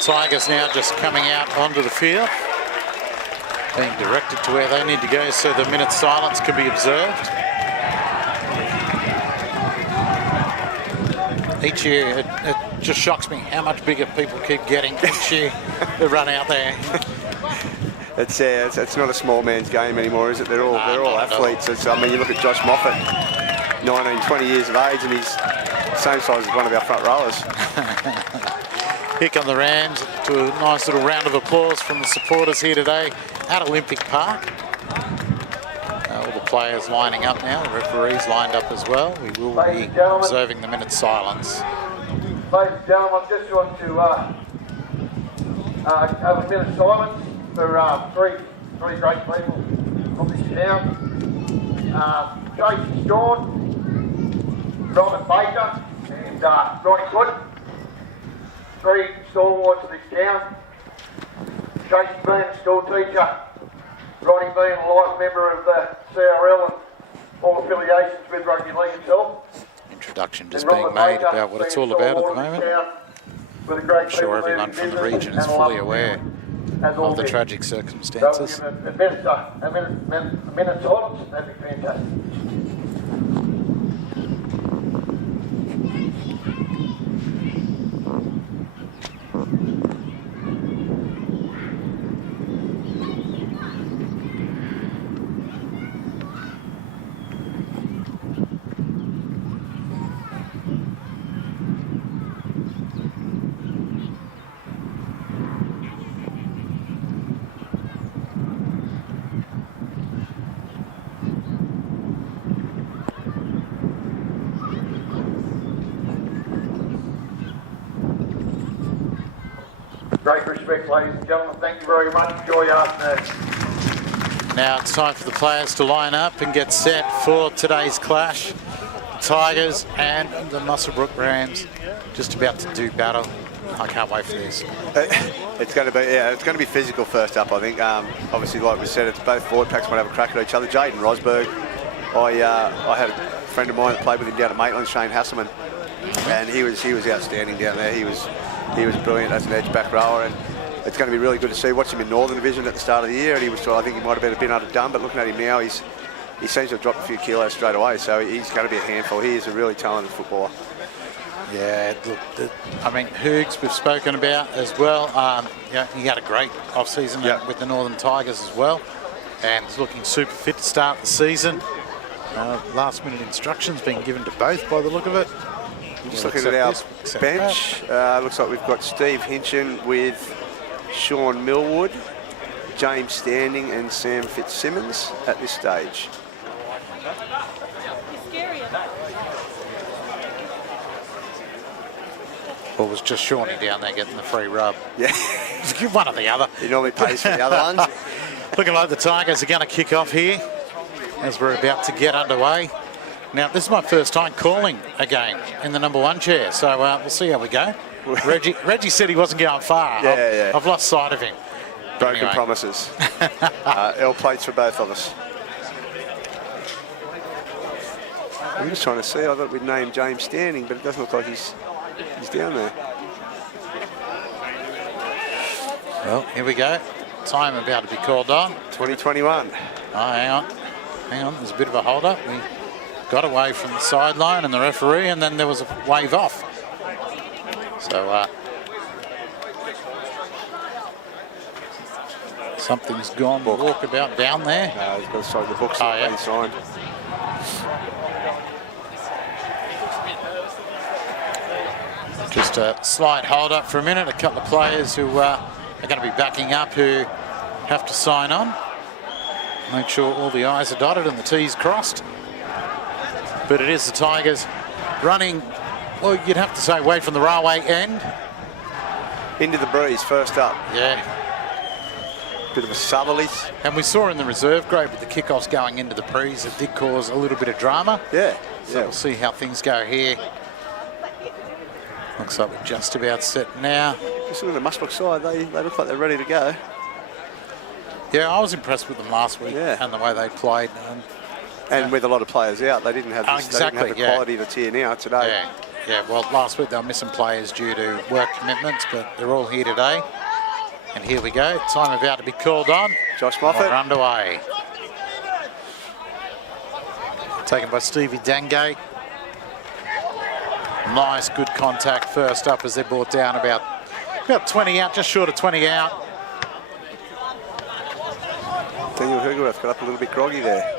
Tigers now just coming out onto the field, being directed to where they need to go so the minute's silence can be observed. Each year, it just shocks me how much bigger people keep getting each year they run out there. It's not a small man's game anymore, is it? They're all athletes. I mean, you look at Josh Moffat, 19, 20 years of age, and he's the same size as one of our front rowers. Here come the Rams to a nice little round of applause from the supporters here today at Olympic Park. All the players lining up now, the referees lined up as well. We will be observing the minute's silence. Ladies and gentlemen, I just want to have a minute's silence for three great people from this town. Jason Storm, Robert Baker, and Ronnie Good. Three stalwarts of this town. Jason being a school teacher, Ronnie being a life member of the CRL and all affiliations with rugby league itself. Introduction just being made about what it's all about at the moment. I'm sure everyone from the region is fully aware of the tragic circumstances. So a minute silence, that'd be fantastic. Great respect, ladies and gentlemen. Thank you very much. Enjoy your afternoon. Now it's time for the players to line up and get set for today's clash. Tigers and the Muswellbrook Rams just about to do battle. I can't wait for this. It's going to be physical first up, I think. Obviously, like we said, it's both forward packs want to have a crack at each other. Jaden Rosberg, I had a friend of mine that played with him down at Maitland, Shane Hasselman, and he was outstanding down there. He was brilliant as an edge back rower, and it's going to be really good to see. Watch him in Northern Division at the start of the year, and I think he might have been a bit underdone, but looking at him now, he seems to have dropped a few kilos straight away, so he's going to be a handful. He is a really talented footballer. Yeah, look, I mean, Hoogs we've spoken about as well. He had a great off-season with the Northern Tigers as well, and he's looking super fit to start the season. Last-minute instructions being given to both by the look of it. Just looking at our bench, looks like we've got Steve Hinchin with Sean Millwood, James Standing and Sam Fitzsimmons at this stage. Or was just Shawnee down there getting the free rub? Yeah. One or the other. He normally pays for the other ones. Looking like the Tigers are going to kick off here as we're about to get underway. Now, this is my first time calling a game in the number one chair, so we'll see how we go. Reggie said he wasn't going far. Yeah. I've lost sight of him. Broken promises. L plates for both of us. I'm just trying to see. I thought we'd name James Standing, but it doesn't look like he's down there. Well, here we go. Time about to be called on. 2021. Oh, hang on. There's a bit of a hold-up. We got away from the sideline and the referee, and then there was a wave off. So something's gone walkabout down there. He's got to sign the books that been signed. Just a slight hold up for a minute. A couple of players who are going to be backing up who have to sign on. Make sure all the I's are dotted and the T's crossed. But it is the Tigers running, well, you'd have to say, away from the railway end. Into the breeze, first up. Yeah. Bit of a southerlies. And we saw in the reserve grade with the kickoffs going into the breeze, it did cause a little bit of drama. Yeah. So we'll see how things go here. Looks like we're just about set now. Just look at the Muswellbrook side, they look like they're ready to go. Yeah, I was impressed with them last week and the way they played. And with a lot of players out, they didn't have, they didn't have the quality that's here now today. Yeah. Yeah, well, last week they were missing players due to work commitments, but they're all here today. And here we go. Time about to be called on. Josh Moffat. We're underway. Taken by Stevie Dangate. Nice, good contact first up as they're brought down about 20 out, just short of 20 out. Daniel Hugerworth got up a little bit groggy there.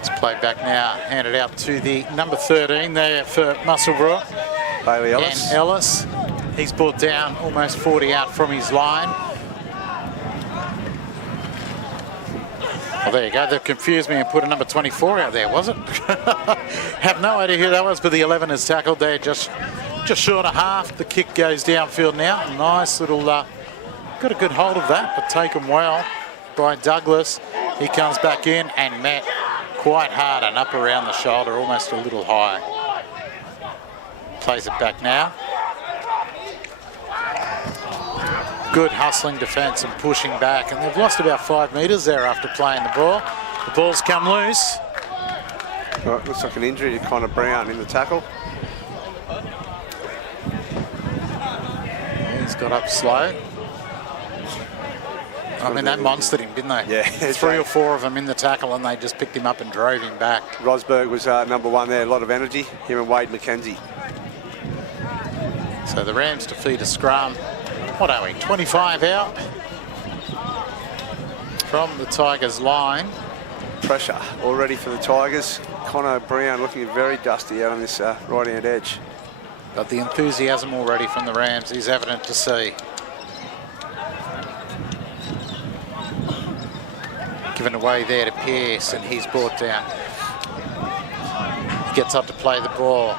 It's played back now, handed out to the number 13 there for Muswellbrook. Bailey Ellis. And Ellis. He's brought down almost 40 out from his line. Well, there you go. They've confused me and put a number 24 out there, was it? Have no idea who that was, but the 11 is tackled there just short of half. The kick goes downfield now. Nice little, got a good hold of that, but taken well by Douglas. He comes back in and met quite hard and up around the shoulder, almost a little high. Plays it back now. Good hustling defence and pushing back, and they've lost about 5 metres there after playing the ball. The ball's come loose. Right, looks like an injury to Connor Brown in the tackle. He's got up slow. I mean, they monstered him, didn't they? Yeah. 3 or 4 of them in the tackle, and they just picked him up and drove him back. Rosberg was number 1 there, a lot of energy. Him and Wade McKenzie. So the Rams defeat a scrum. What are we, 25 out from the Tigers line. Pressure already for the Tigers. Connor Brown looking very dusty out on this right-hand edge. But the enthusiasm already from the Rams is evident to see. Given away there to Pearce, and he's brought down. He gets up to play the ball.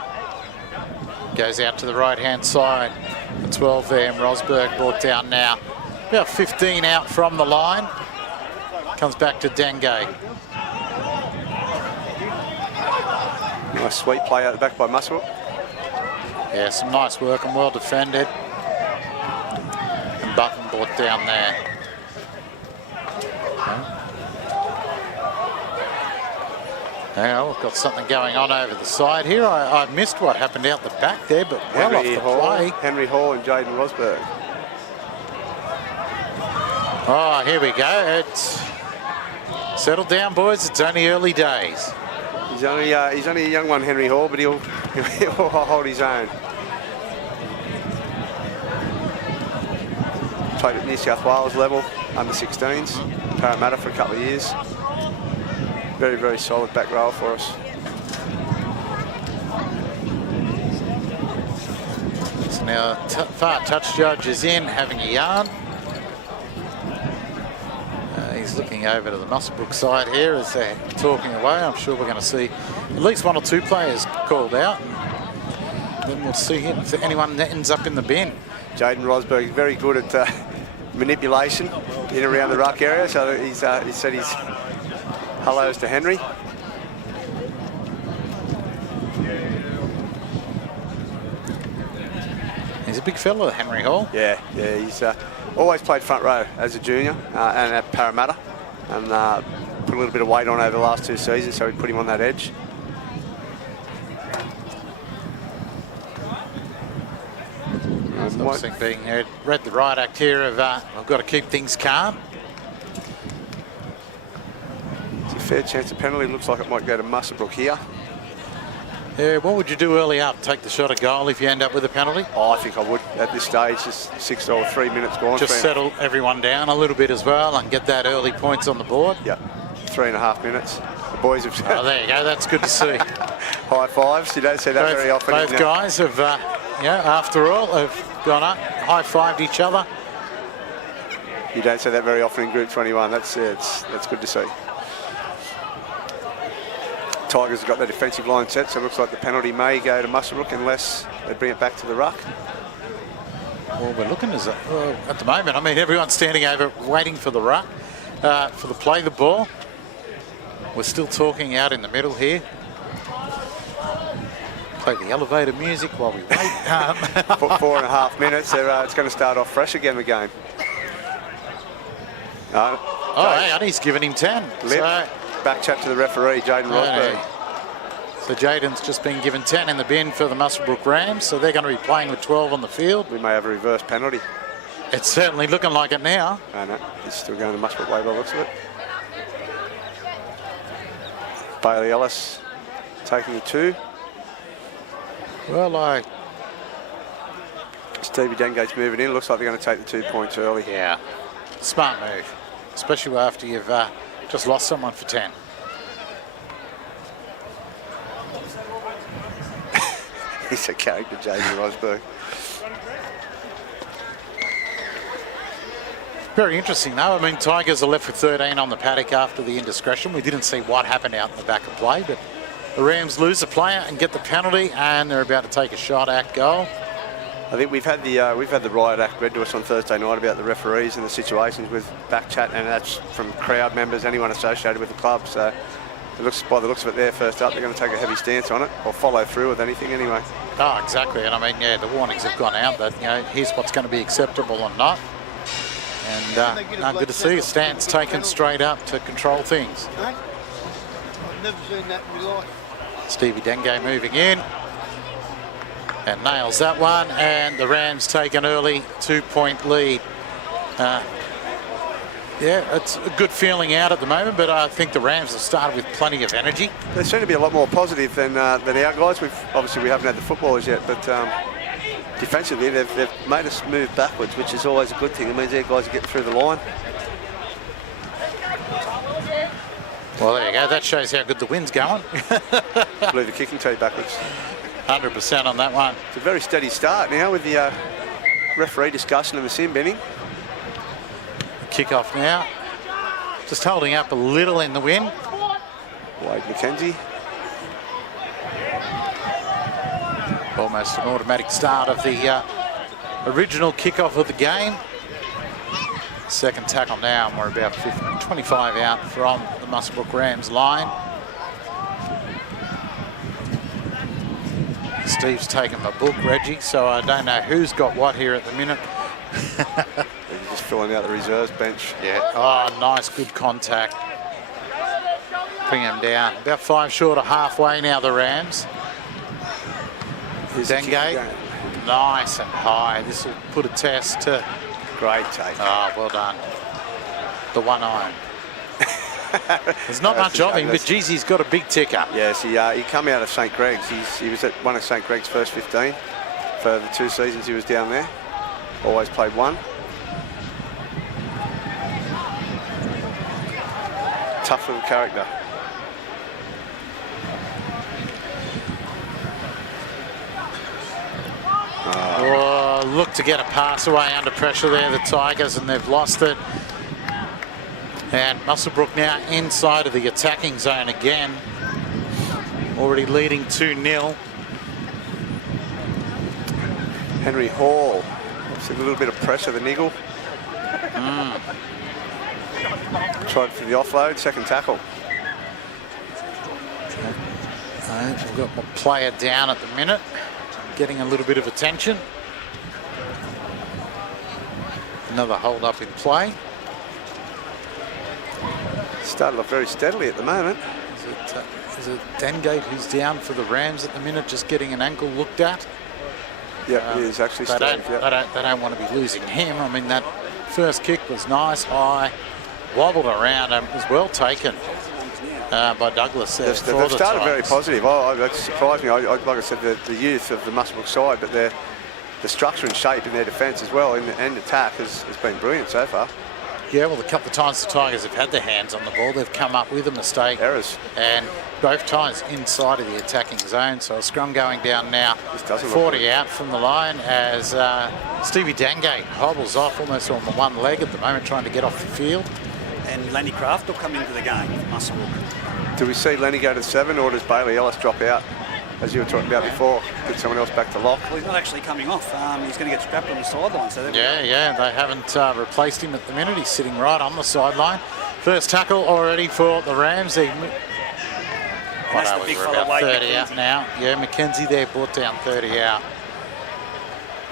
Goes out to the right-hand side. The 12 there, and Rosberg brought down now. About 15 out from the line. Comes back to Dengay. Nice sweet play out the back by Muswell. Yeah, some nice work and well defended. And Button brought down there. Now we've got something going on over the side here. I missed what happened out the back there, but well off the play. Henry Hall and Jaden Rosberg. Oh, here we go. It's settle down, boys. It's only early days. He's only a young one, Henry Hall, but he'll hold his own. Played at New South Wales level, under 16s, Parramatta for a couple of years. Very, very solid back row for us. So now far touch judge is in, having a yarn. He's looking over to the Muswellbrook side here as they're talking away. I'm sure we're going to see at least 1 or 2 players called out. And then we'll see if anyone ends up in the bin. Jaden Rosberg is very good at manipulation in and around the ruck area. So he said he's hellos to Henry. He's a big fella, Henry Hall. Yeah, he's always played front row as a junior and at Parramatta, and put a little bit of weight on over the last 2 seasons, so we put him on that edge. Something being read the right act here of I've got to keep things calm. It's a fair chance a penalty. Looks like it might go to Muswellbrook here. Yeah, what would you do early up? Take the shot at goal if you end up with a penalty? Oh, I think I would at this stage. Just 6 or 3 minutes gone. Just settle everyone down a little bit as well and get that early points on the board. Yep, 3.5 minutes. The boys have. Oh, there you go. That's good to see. High fives. You don't see that very often. Both guys have, after all, have gone up, high-fived each other. You don't see that very often in Group 21. That's good to see. Tigers have got their defensive line set, so it looks like the penalty may go to Muswellbrook unless they bring it back to the ruck. Well, we're looking at the moment. I mean, everyone's standing over waiting for the ruck, for the play the ball. We're still talking out in the middle here. Play the elevator music while we wait. 4.5 minutes. It's going to start off fresh again, the game. Hang on, he's given him 10. Back chat to the referee, Jaden Rosberg. So Jaden's just been given 10 in the bin for the Muswellbrook Rams, so they're going to be playing with 12 on the field. We may have a reverse penalty. It's certainly looking like it now. I know. He's still going the Muswellbrook way by the looks of it. Bailey Ellis taking the 2. Well, Stevie Dengate's moving in. Looks like they're going to take the 2 points early. Yeah, smart move, especially after you've just lost someone for 10. He's a character, Jaden Rosberg. Very interesting, though. I mean, Tigers are left with 13 on the paddock after the indiscretion. We didn't see what happened out in the back of play, but the Rams lose a player and get the penalty, and they're about to take a shot at goal. I think we've had the riot act read to us on Thursday night about the referees and the situations with back chat, and that's from crowd members, anyone associated with the club. So it looks, by the looks of it, there first up, they're going to take a heavy stance on it, or follow through with anything anyway. Oh, exactly. And I mean, yeah, the warnings have gone out that, you know, here's what's going to be acceptable and not. And good to see a stance taken straight up to control things. I've never seen that in my life. Stevie Denge moving in and nails that one, and the Rams take an early 2-point lead. Yeah, it's a good feeling out at the moment, but I think the Rams have started with plenty of energy. They seem to be a lot more positive than our guys. We haven't had the footballers yet, but defensively they've made us move backwards, which is always a good thing. It means their guys are getting through the line. Well, there you go. That shows how good the wind's going. Blew the kicking tee backwards. 100% on that one. It's a very steady start now with the referee discussion and the sin binning. Kick-off now. Just holding up a little in the wind. Wade McKenzie. Almost an automatic start of the original kick-off of the game. Second tackle now, and we're about 25 out from the Muswellbrook Rams line. Steve's taken my book, Reggie, so I don't know who's got what here at the minute. They're just filling out the reserves bench. Yeah. Oh, nice, good contact. Bring him down. About 5 short of halfway now, the Rams. Denge, nice and high. This will put a test to... Great take. Oh, well done. The 1 iron. There's not much of him, but geez, he's got a big ticker. Yes, he come out of St Greg's. He was at one of St Greg's first 15 for the 2 seasons he was down there. Always played 1. Tough little character. Oh, look to get a pass away under pressure there, the Tigers, and they've lost it. And Muswellbrook now inside of the attacking zone again. Already leading 2-0. Henry Hall. See a little bit of pressure, the niggle. Tried for the offload, second tackle. We've got a player down at the minute, getting a little bit of attention. Another hold up in play. Started off very steadily at the moment. Is it Dengate who's down for the Rams at the minute, just getting an ankle looked at? Yeah, he is actually they Steve. don't want to be losing him. I mean, that first kick was nice, high, wobbled around, and was well taken by Douglas. They've started very positive. That surprised me. Like I said, the youth of the Muswellbrook side, but the structure and shape in their defence as well, and attack has been brilliant so far. Yeah, well, a couple of times the Tigers have had their hands on the ball, they've come up with a mistake. Errors. And both times inside of the attacking zone. So a scrum going down now. 40 out from the line as Stevie Dengate hobbles off almost on the one leg at the moment, trying to get off the field. And Lenny Craft will come into the game for Muswellbrook. Do we see Lenny go to 7, or does Bailey Ellis drop out, as you were talking about before? Get someone else back to lock? Well, he's not actually coming off. He's going to get strapped on the sideline. So yeah, they haven't replaced him at the minute. He's sitting right on the sideline. First tackle already for the Rams. We're about 30 out now. Yeah, McKenzie there brought down 30 out.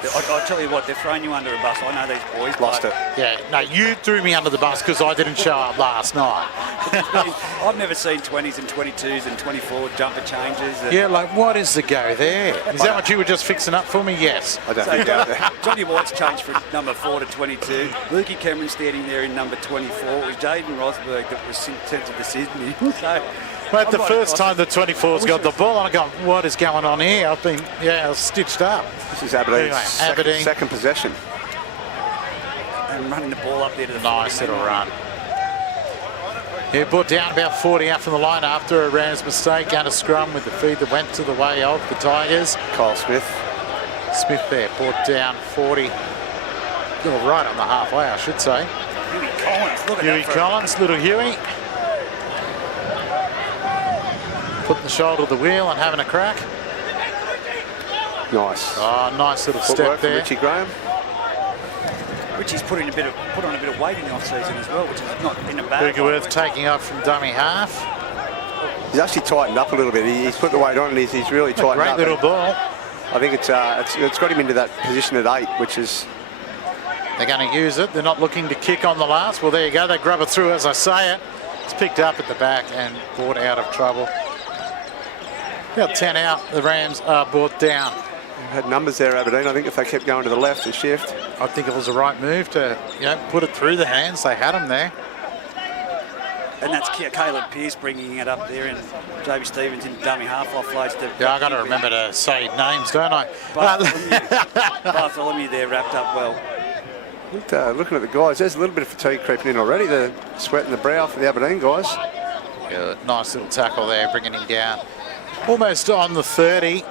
I tell you what, they're throwing you under a bus. I know these boys. Lost it. Yeah, no, you threw me under the bus because I didn't show up last night. I've never seen 20s and 22s and 24 jumper changes. And Yeah, like, what is the go there? Is that what you were just fixing up for me? Yes. I don't think that. Johnny White's changed from number 4 to 22. Lukey Cameron standing there in number 24. It was Jaden Rosberg that was sent to the Sydney. So, But the first time the 24's got the ball, I'm going, what is going on here? I've been, stitched up. This is Aberdeen's Anyway, Aberdeen. second possession. and running the ball up there to the Nice 40 little metre run. He put down about 40 out from the line after a Rams mistake and a scrum with the feed that went to the way of the Tigers. Kyle Smith. Smith there brought down 40. Oh, right on the halfway, I should say. Huey Collins, look at Huey that. for- Collins, little Huey. Putting the shoulder to the wheel and having a crack. Nice. Oh, nice little Footwork step from there. Richie Graham. Richie's put on a bit of weight in the off-season as well, which is not in a bad Bugaworth way. taking off from dummy half. He's actually tightened up a little bit. He's put the weight on and he's really tightened Great up. little ball. I think it's got him into that position at 8, which is They're going to use it. They're not looking to kick on the last. Well, there you go. They grab it through as I say it. It's picked up at the back and brought out of trouble. About 10 out. The Rams are brought down. had numbers there, Aberdeen. I think if they kept going to the left to shift. I think it was the right move to put it through the hands. They had him there. And that's Caleb Pearce bringing it up there, and Jamie Stevens in dummy half offloads to... Yeah, I got to remember to say names, don't I? Bartholomew there wrapped up well. Looking at the guys, there's a little bit of fatigue creeping in already. The sweat in the brow for the Aberdeen guys. Yeah, nice little tackle there, bringing him down. Almost on the 30.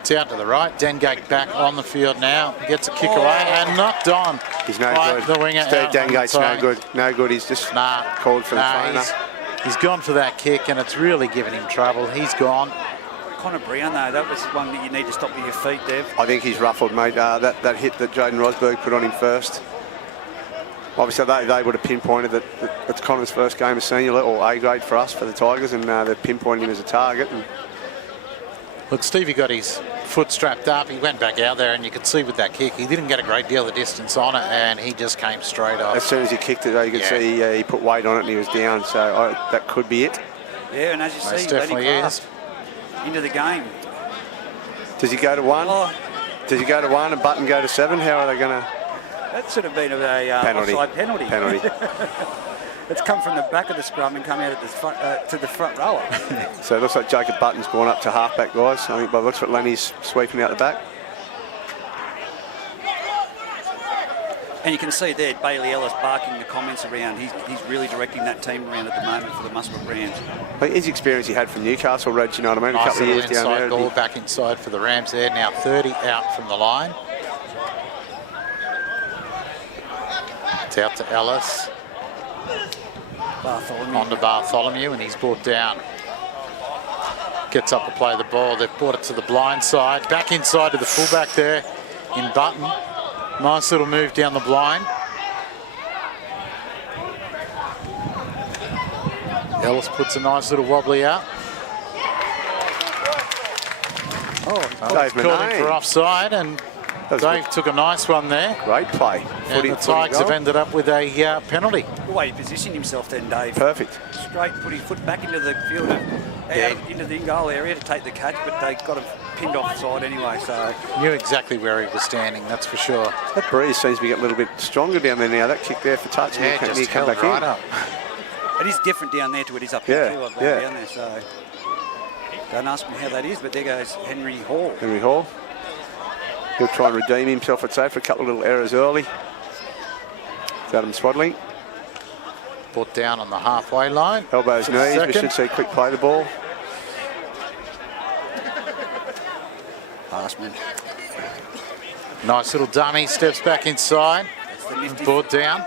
It's out to the right. Dengate back on the field now. Gets a kick away and knocked on. He's no by good. The winger Steve out on the Dengate's no side. good. No good. He's just called for the trainer. He's gone for that kick and it's really given him trouble. He's gone. Connor Brown, though, that was one that you need to stop with your feet, Dev. I think he's ruffled, mate. That hit that Jaden Rosberg put on him first. Obviously, they would have pinpointed that it's Connor's first game as senior or A grade for us, for the Tigers, and they've pinpointed him as a target. And Look, Stevie got his foot strapped up. He went back out there and you could see with that kick, he didn't get a great deal of distance on it and he just came straight off. as soon as he kicked it, you could see he put weight on it and he was down. So that could be it. Yeah, and as you Most see, definitely Lenny is. Clark into the game. Does he go to 1? Oh, Does he go to 1 and Button go to 7? How are they going to... that should have been a Penalty. offside penalty. Penalty. It's come from the back of the scrum and come out at the front, to the front rower. So it looks like Jacob Button's gone up to halfback, guys. I think by the looks of it, Lenny's sweeping out the back. And you can see there Bailey Ellis barking the comments around. He's really directing that team around at the moment for the Muswellbrook Rams. I think his experience he had from Newcastle, Reg, you know what I mean? A Nice couple of little years down inside there. ball back inside for the Rams there. Now 30 out from the line. It's out to Ellis. Bartholomew. On to Bartholomew and he's brought down. Gets up to play the ball. They've brought it to the blind side. Back inside to the fullback there in Button. Nice little move down the blind. Ellis puts a nice little wobbly out. Dave Called him Monet. for offside and That was Dave took a nice one there. Great play. And the Tigers have ended up with a penalty. The way he positioned himself then, Dave. Perfect. Straight, put his foot back into the field, into the in-goal area to take the catch, but they got him pinned offside anyway, so... Knew exactly where he was standing, that's for sure. That breeze seems to be getting a little bit stronger down there now. That kick there for touch. Yeah, and he just come held back right in. up. It is different down there to it is up Yeah, here too. I've gone yeah. down there, so... Don't ask me how that is, but there goes Henry Hall. Henry Hall. He'll try and redeem himself, I'd say, for a couple of little errors early. It's Adam Swaddling. Brought down on the halfway line. Elbows, For the knees. We second. should see quick play the ball. Passman. Nice little dummy, steps back inside. That's the nifty. Brought down.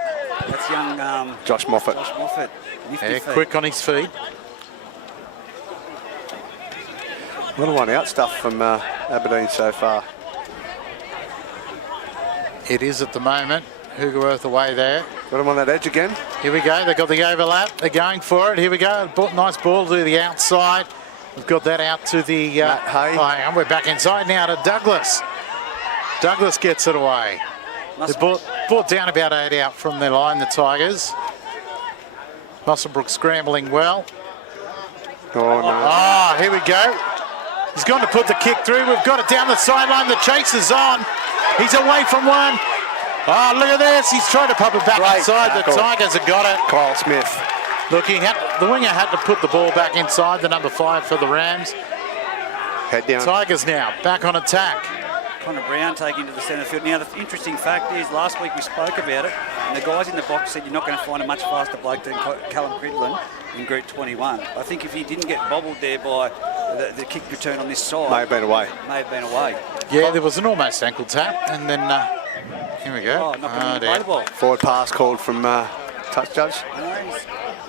That's young Josh Moffat. Josh Moffat. Nifty Yeah, feet. quick on his feet. Little one out stuff from Aberdeen so far. It is at the moment. Hugerworth away there. Got him on that edge again. Here we go. They've got the overlap. They're going for it. Here we go. Nice ball to the outside. We've got that out to the... Matt Hay. and we're back inside now to Douglas. Douglas gets it away. They brought down about 8 out from their line, the Tigers. Muswellbrook scrambling well. Oh, no. Oh, here we go. He's going to put the kick through. We've got it down the sideline. The chase is on. He's away from one. Oh, look at this. He's trying to pop it back Great inside. tackle. The Tigers have got it. Kyle Smith. Look, the winger had to put the ball back inside, the number 5 for the Rams. Head down. Tigers now back on attack. Connor Brown taking to the centre field. Now, the interesting fact is, last week we spoke about it, and the guys in the box said you're not going to find a much faster bloke than Callum Cridlin in Group 21. I think if he didn't get bobbled there by the kick return on this side... May have been away. May have been away. Yeah, there was an almost ankle tap, and then here we go. Oh, not going to play the ball. Forward pass called from touch judge. No,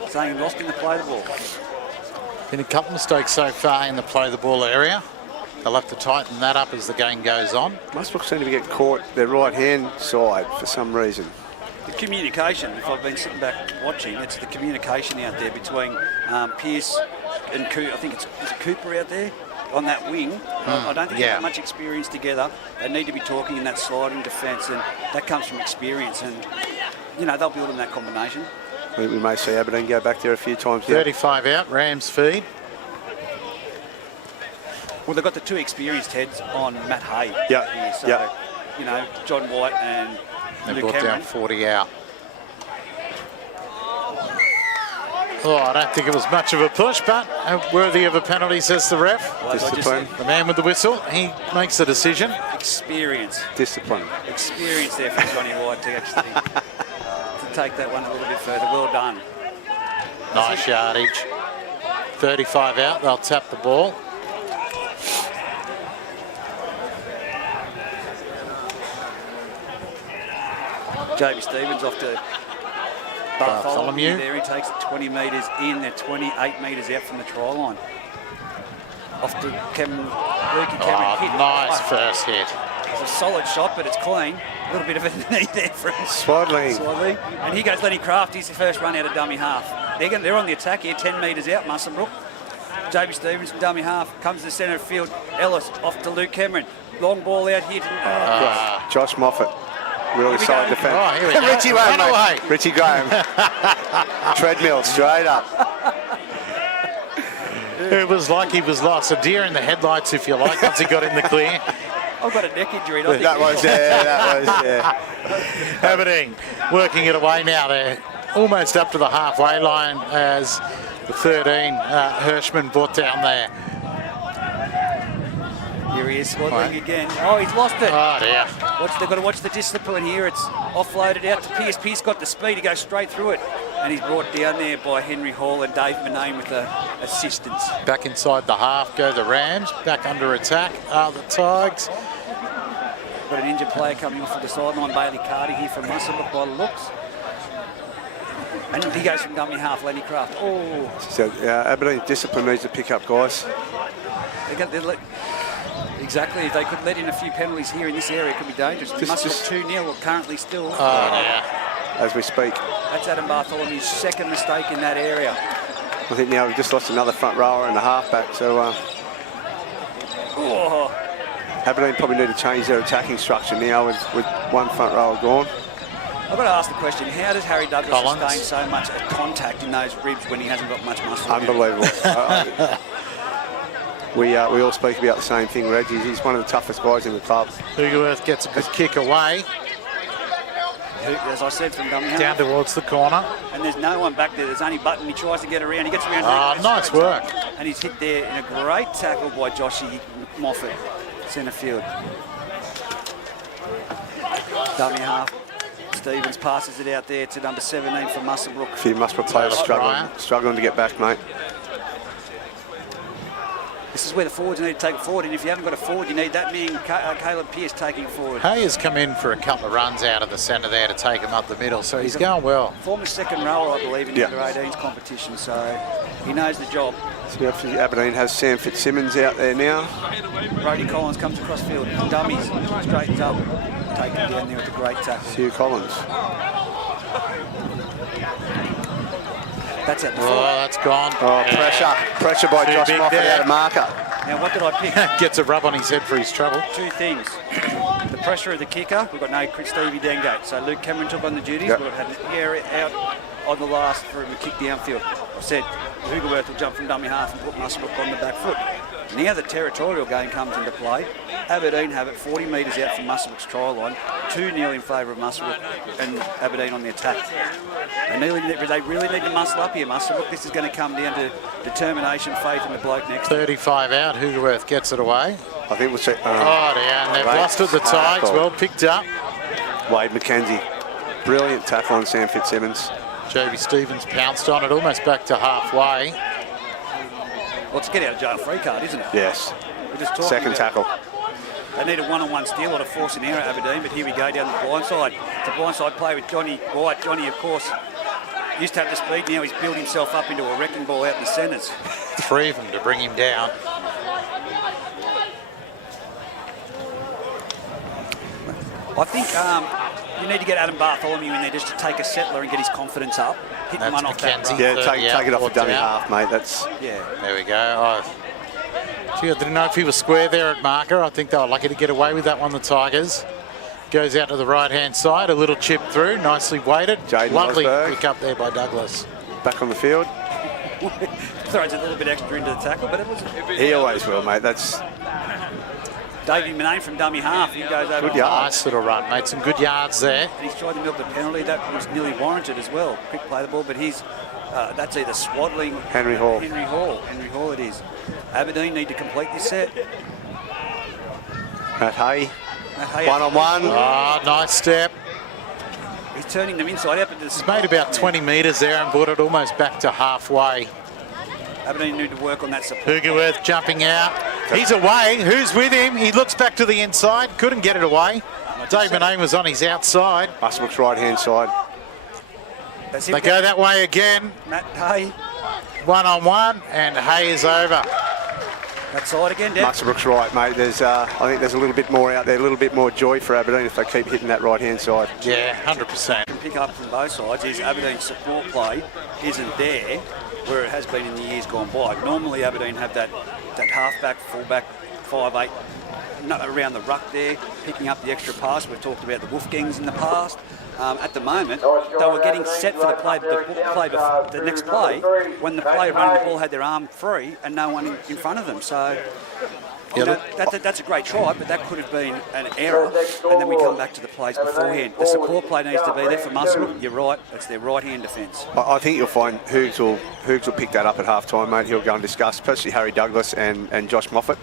he's saying he lost in the play the ball. Been a couple mistakes so far in the play the ball area. They'll have to tighten that up as the game goes on. Muswellbrook seem to be getting caught their right hand side for some reason. The communication, if I've been sitting back watching, it's the communication out there between Pearce and Cooper. I think is it Cooper out there on that wing. I don't think they have much experience together. They need to be talking in that sliding defence, and that comes from experience. And, you know, they'll build in that combination. I think we may see Aberdeen go back there a few times now. 35 out, Rams feed. Well, they've got the two experienced heads on Matt Hay. Yeah, Here, so, yeah. you know, John White and They Luke brought Cameron. down 40 out. Oh, I don't think it was much of a push, but worthy of a penalty, says the ref. Like I just Discipline. said, The man with the whistle, he makes the decision. experience. Discipline. Experience there for Johnny White to actually to take that one a little bit further. Well done. Nice yardage. 35 out, they'll tap the ball. Jamie Stevens off to Bartholomew. There he takes it 20 metres in. They're 28 metres out from the try line. Off to Lukey Cameron. Hit. Nice first hit. It's a solid shot, but it's clean. A little bit of a knee there for him. Swaddling. And here goes Lenny Craft. He's the first run out of dummy half. They're on the attack here, 10 metres out, Muswellbrook. Jamie Stevens, dummy half, comes to the centre of field. Ellis off to Luke Cameron. Long ball out here. Josh Moffat. Really we solid go. defence. Oh, here we go. Richie Graham, Run away. mate. Richie Graham. Treadmill, straight up. It was like he was lost. A deer in the headlights, if you like, once he got in the clear. I've got a neck injury. I think That was, yeah. Aberdeen working it away now. They're almost up to the halfway line as the 13 Hirschman brought down there. Here he is, swaddling again. Oh, he's lost it. Oh, dear. They've got to watch the discipline here. It's offloaded out to Pearce. Pearce got the speed. He goes straight through it. And he's brought down there by Henry Hall and Dave Manane with the assistance. Back inside the half go the Rams. Back under attack are the Tigers. Got an injured player coming off of the sideline, Bailey Carty here from Muswellbrook by the looks. And he goes from dummy half, Lenny Craft. Oh. So, Aberdeen discipline needs to pick up, guys. Exactly. If they could let in a few penalties here in this area, it could be dangerous. Muswellbrook 2-0 currently still. Oh, dear. As we speak. That's Adam Bartholomew's second mistake in that area. I think now we've just lost another front rower and a halfback, so Aberdeen probably need to change their attacking structure now with one front rower gone. I've got to ask the question, how does Harry Douglas Collins. sustain so much contact in those ribs when he hasn't got much muscle? Unbelievable. We all speak about the same thing, Reggie. He's one of the toughest guys in the club. Hugerworth gets a good kick away. As I said, from dummy half. Down towards the corner. And there's no one back there. There's only Button. He tries to get around. He gets around. Nice work. And he's hit there in a great tackle by Joshy Moffat, centre field. Dummy half. Stevens passes it out there to number 17 for Muswellbrook. A few Muswellbrook players struggling to get back, mate. This is where the forwards need to take it forward, and if you haven't got a forward, you need that man, Caleb Pearce, taking it forward. Hay has come in for a couple of runs out of the centre there to take him up the middle, so he's going well. Former second rower, I believe, in the under-18s competition, so he knows the job. So Aberdeen has Sam Fitzsimmons out there now. Brody Collins comes across field, dummies, straightens up, take him down there with a great tackle. Hugh Collins. That's it. Oh, that's gone. Oh, pressure by Too Josh big Moffat there. out of marker. Now, what did I pick? Gets a rub on his head for his trouble. Two things. The pressure of the kicker. We've got no Stevie Dengate. So Luke Cameron took on the duties. Yep. We've had an area out on the last for him to kick downfield. I said Hoogerworth will jump from dummy half and put Muswellbrook on the back foot. Now the territorial game comes into play. Aberdeen have it 40 metres out from Muswellbrook's try line, 2-0 in favour of Muswellbrook and Aberdeen on the attack. They really need to muscle up here, Muswellbrook. This is going to come down to determination, faith in the bloke next. 35 out. Hoogerworth gets it away. I think we'll see. Down. They've lost it. The Tigers. Well picked up. Wade McKenzie. Brilliant tackle on Sam Fitzsimmons. Joby Stevens pounced on it almost back to halfway. Well, it's a get out of jail free card, isn't it? Yes. We're just talking Second about- tackle. They need a one-on-one steal, or a force in error at Aberdeen, but here we go down the blind side. It's a blind side play with Johnny White. Johnny, of course, used to have the speed. Now he's built himself up into a wrecking ball out in the centres. 3 of them to bring him down. I think you need to get Adam Bartholomew in there just to take a settler and get his confidence up. Hit That's one off that McKenzie. run. Yeah, 30 take it off a out, dummy out. half, mate. That's Yeah. There we go. Gee, I didn't know if he was square there at marker. I think they were lucky to get away with that one, the Tigers. Goes out to the right-hand side, a little chip through, nicely weighted. Jaden Lovely Rosberg. pick up there by Douglas. back on the field. Throws a little bit extra into the tackle, but it was He always will, mate. That's Davey Manane from dummy half. He goes over. Good yard. Nice little run, made some good yards there. And he's tried to milk the penalty. That was nearly warranted as well. Quick play the ball, but he's that's either Swaddling. Henry Hall. Henry Hall it is. Aberdeen need to complete this set. Matt Hay. Hey, One-on-one. Oh, nice step. He's turning them inside out, but He's made about 20 metres there and brought it almost back to halfway. Aberdeen need to work on that support. Hoogerworth jumping out. He's away. Who's with him? He looks back to the inside. Couldn't get it away. Dave Manane was on his outside. Muswellbrook's right-hand side. That's it. They go that way again. Matt Hay. One-on-one, and Hay is over. That side again, Deb. Muswellbrook's right, mate. There's, I think there's a little bit more out there, a little bit more joy for Aberdeen if they keep hitting that right-hand side. Yeah, 100%. Can pick up from both sides is Aberdeen's support play isn't there where it has been in the years gone by. Normally Aberdeen have that halfback, fullback, 5'8", around the ruck there, picking up the extra pass. We've talked about the Wolfgangs in the past. At the moment, they were getting set for the next play when the player running the ball had their arm free and no one in front of them. So you know, that's a great try, but that could have been an error. And then we come back to the plays beforehand. The support play needs to be there for Muswellbrook. You're right, it's their right-hand defence. I think you'll find Hoogs will pick that up at half-time, mate. He'll go and discuss, especially Harry Douglas and Josh Moffat.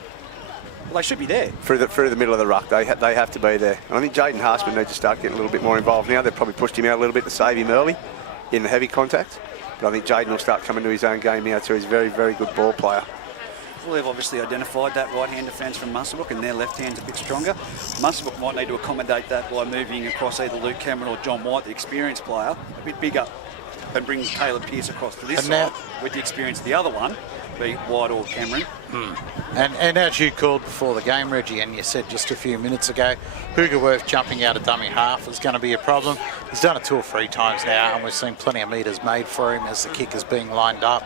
Well, they should be there. Through the middle of the ruck, they have to be there. And I think Jaden Harsman needs to start getting a little bit more involved now. They've probably pushed him out a little bit to save him early in the heavy contact. But I think Jaden will start coming to his own game now too. He's a very, very good ball player. Well, they've obviously identified that right-hand defence from Muswellbrook, and their left hand's a bit stronger. Muswellbrook might need to accommodate that by moving across either Luke Cameron or John White, the experienced player, a bit bigger, and bring Caleb Pearce across to this side with the experience of the other one, be White or Cameron. And as you called before the game, Reggie, and you said just a few minutes ago, Hoogerworth jumping out of dummy half is going to be a problem. He's done it 2 or 3 times now, and we've seen plenty of metres made for him as the kick is being lined up.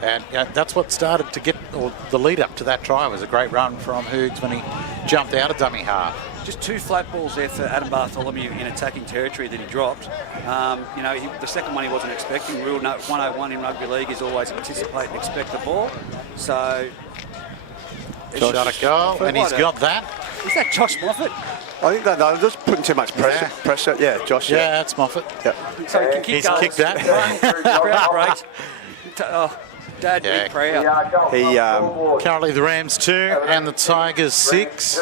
And that's what started to get, or the lead up to that try was a great run from Hoogs when he jumped out of dummy half. Just 2 flat balls there for Adam Bartholomew in attacking territory that he dropped. The second one he wasn't expecting. Rule 101 in rugby league is always anticipate and expect the ball. So, Shot a goal, and he's got that. Is that Josh Moffat? I think they're just putting too much pressure. Yeah, Josh. Yeah, that's Moffat. Yep. So he can kick He's goals. kicked that. Crowd breaks. Dad, Yeah. big proud. He, Currently the Rams 2 and the Tigers 6.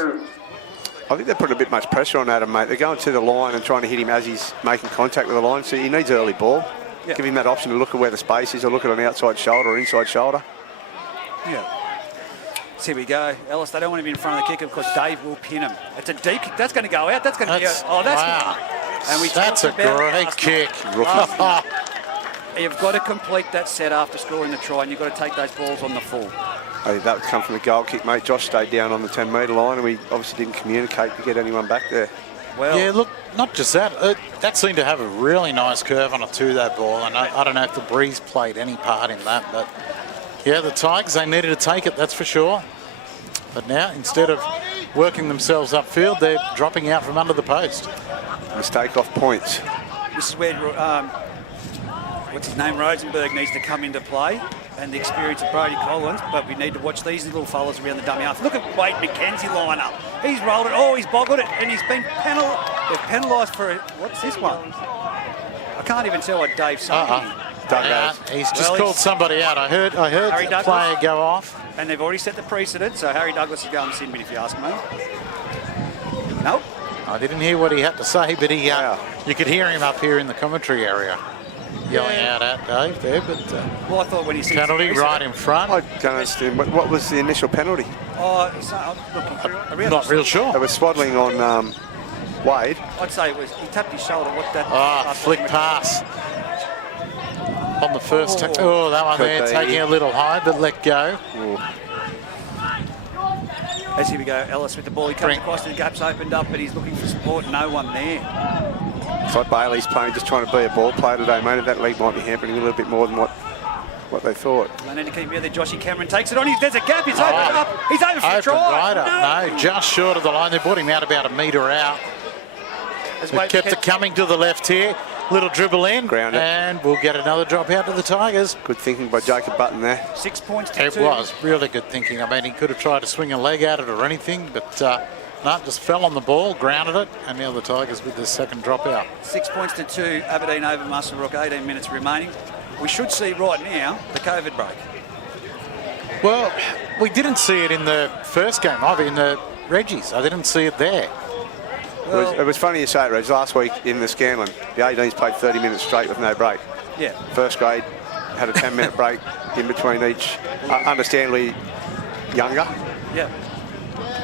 I think they're putting a bit much pressure on Adam, mate. They're going to the line and trying to hit him as he's making contact with the line. So he needs early ball. Yeah. Give him that option to look at where the space is, or look at an outside shoulder or inside shoulder. Yeah. So here we go. Ellis, they don't want to be in front of the kicker because Dave will pin him. It's a deep kick. That's going to go out. That's going to go. Oh, that's wow. And we That's a talked about great last kick. night. You've got to complete that set after scoring the try, and you've got to take those balls on the full. I think that would come from the goal kick, mate. Josh stayed down on the 10-metre line, and we obviously didn't communicate to get anyone back there. Well, Yeah, look, not just that. That seemed to have a really nice curve on it too, that ball. And I don't know if the breeze played any part in that. But, yeah, the Tigers, they needed to take it, that's for sure. But now, instead of working themselves upfield. They're dropping out from under the post. Mistake off points. This is where, what's his name, Rosenberg needs to come into play, and the experience of Brody Collins, but we need to watch these little fellas around the dummy half. Look at Wade McKenzie line up. He's rolled it, he's boggled it, and he's been penalised for it. What's this one? I can't even tell what Dave's saying. He's just called somebody out. I heard the player go off. And they've already set the precedent, so Harry Douglas is going to sin bin if you ask me. Nope. I didn't hear what he had to say, but you could hear him up here in the commentary area yelling out at Dave there. But well, I thought when he said penalty right in front. I don't understand. What was the initial penalty? I'm looking through. I'm not real sure. It was swaddling on Wade. I'd say it was. He tapped his shoulder. What that? Flick pass on the first. That one there, taking a little high, but let go. As here we go, Ellis with the ball. He comes across, the gap's opened up, but he's looking for support. No one there. It's like Bailey's playing, just trying to be a ball player today, mate. That league might be hampering a little bit more than what they thought. They need to keep out there. Joshy Cameron takes it on. There's a gap. He's opened up. He's over for a try. Right up. No, just short of the line. They brought him out about a metre out. They kept it coming to the left here. Little dribble in, and we'll get another drop out to the Tigers. Good thinking by Jacob Button there. 6 points to 2. It was really good thinking. I mean, he could have tried to swing a leg at it or anything, but no, just fell on the ball, grounded it, and now the Tigers with their second drop out. 6 points to 2, Aberdeen over Muswellbrook, 18 minutes remaining. We should see right now the COVID break. Well, we didn't see it in the first game, in the Reggie's. I didn't see it there. Well, it was funny you say it, Reg. Last week in the Scanlon, the 18s played 30 minutes straight with no break. Yeah. First grade had a 10-minute break in between each, understandably younger. Yeah.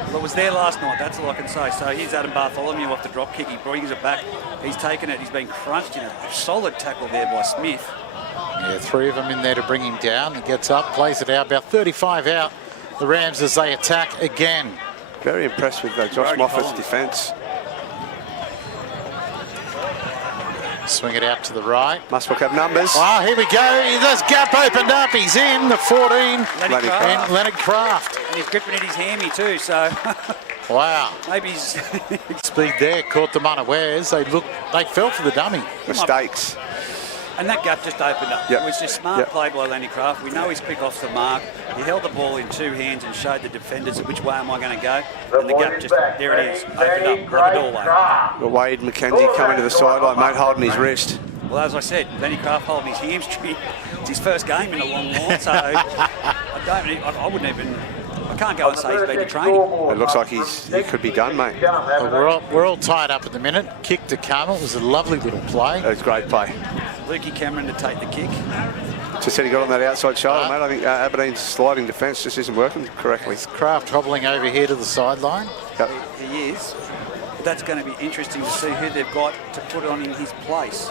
Well, it was there last night, that's all I can say. So here's Adam Bartholomew off the drop kick. He brings it back. He's taken it. He's been crunched in a solid tackle there by Smith. Yeah, 3 of them in there to bring him down. He gets up, plays it out, about 35 out. The Rams as they attack again. Very impressed with Josh Moffat's defence. Swing it out to the right. Muswellbrook have numbers. Oh, here we go. This gap opened up. He's in the 14. Leonard Craft. And he's gripping at his hammy too, so... Wow. Maybe he's... Speed there, caught them unawares. They fell for the dummy. Mistakes. And that gap just opened up. It was just smart play by Lenny Craft. We know he's quick off the mark. He held the ball in 2 hands and showed the defenders which way am I going to go. And the gap just, there it is, opened up like a doorway. But Wade McKenzie coming to the sideline, mate, holding his wrist. Well, as I said, Lenny Craft holding his hamstring. It's his first game in a long while, so I wouldn't even... I can't go and say he's been to training. It looks like he could be done, mate. Well, we're all tied up at the minute. Kick to come. It was a lovely little play. It was a great play. Lukey Cameron to take the kick. Just said he got on that outside shoulder, mate. I think Aberdeen's sliding defence just isn't working correctly. It's Craft hobbling over here to the sideline. Yep. He is. That's going to be interesting to see who they've got to put on in his place.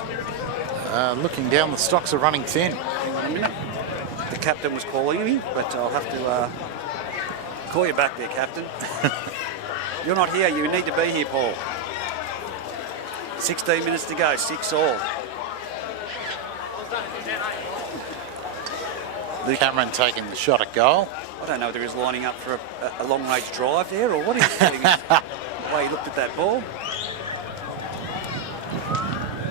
Looking down, the stocks are running thin. Hang on a minute. The captain was calling me, but I'll have to call you back there, Captain. You're not here. You need to be here, Paul. 16 minutes to go, 6-all. Cameron taking the shot at goal. I don't know whether he's lining up for a long-range drive there or what he's doing. The way he looked at that ball.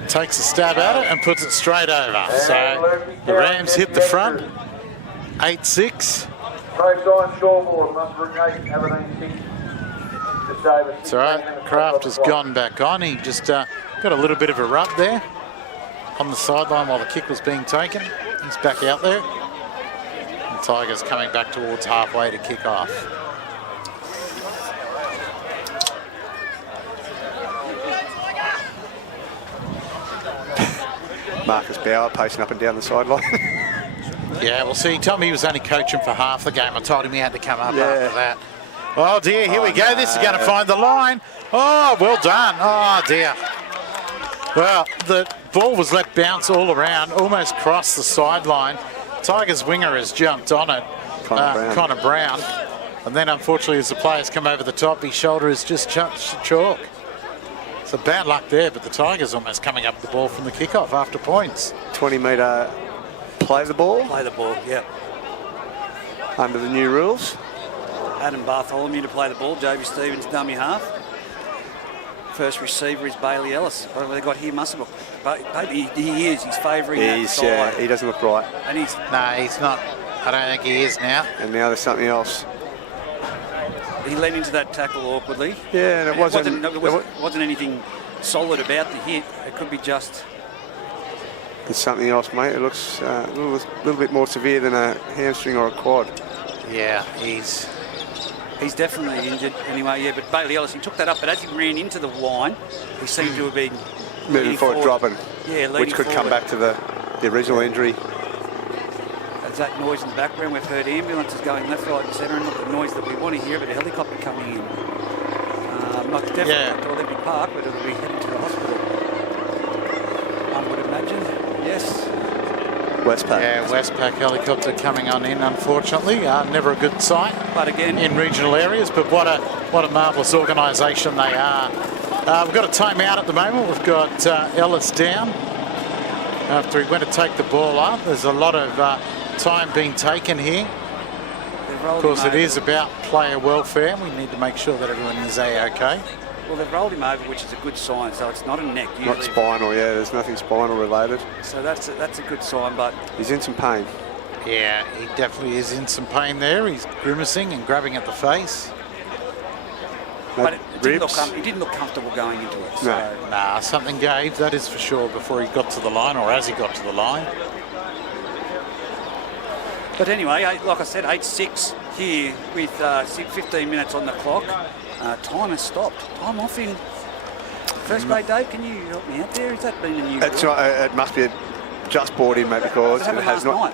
Takes a stab at it and puts it straight over. So the Rams hit the front. 8-6. It's all right. Craft has gone back on. He just got a little bit of a rub there on the sideline while the kick was being taken. He's back out there. The Tigers coming back towards halfway to kick off. Marcus Bauer pacing up and down the sideline. Yeah, well, see, he told me he was only coaching for half the game. I told him he had to come up after that. Oh, dear, here we go. This is going to find the line. Oh, well done. Oh, dear. Well, the ball was let bounce all around, almost crossed the sideline. Tigers winger has jumped on it, Connor Brown. And then, unfortunately, as the players come over the top, his shoulder is just chalk. So bad luck there, but the Tigers almost coming up the ball from the kickoff after points. 20-metre play the ball. Play the ball, yeah. Under the new rules. Adam Bartholomew to play the ball. Joby Stevens, dummy half. First receiver is Bailey Ellis. What have they got here, Muswellbrook? But he is. He's favouring that side. Yeah, he doesn't look right. And he's... No, he's not. I don't think he is now. And now there's something else. He leaned into that tackle awkwardly. Yeah, and it wasn't anything solid about the hit. It could be just... There's something else, mate. It looks a little bit more severe than a hamstring or a quad. Yeah, he's definitely injured anyway, yeah, but Bailey Ellis, he took that up, but as he ran into the line, he seemed to have been... Moving forward, dropping. Yeah, which could come back to the original injury. There's that noise in the background. We've heard ambulances going left, right and centre, and not the noise that we want to hear, but a helicopter coming in. Not definitely to Olympic Park, but it'll be heading to the hospital. I would imagine, yes. Westpac. Yeah, Westpac helicopter coming on in, unfortunately. Never a good sight. But again, in regional areas, but what a marvellous organisation they are. We've got a timeout at the moment. We've got Ellis down after he went to take the ball up. There's a lot of time being taken here. Of course, it is about player welfare. We need to make sure that everyone is A-OK. Well, they've rolled him over, which is a good sign, so it's not a neck. Usually. Not spinal, yeah, there's nothing spinal related. So that's a good sign, but... He's in some pain. Yeah, he definitely is in some pain there. He's grimacing and grabbing at the face. But he didn't look comfortable going into it. So. No. Nah, something gave, that is for sure, before he got to the line, or as he got to the line. But anyway, like I said, 8-6 here with 15 minutes on the clock. Time has stopped. Time off in first grade. Dave, can you help me out there? Has that been a new... It's not, it must be just brought in, mate, because it has not...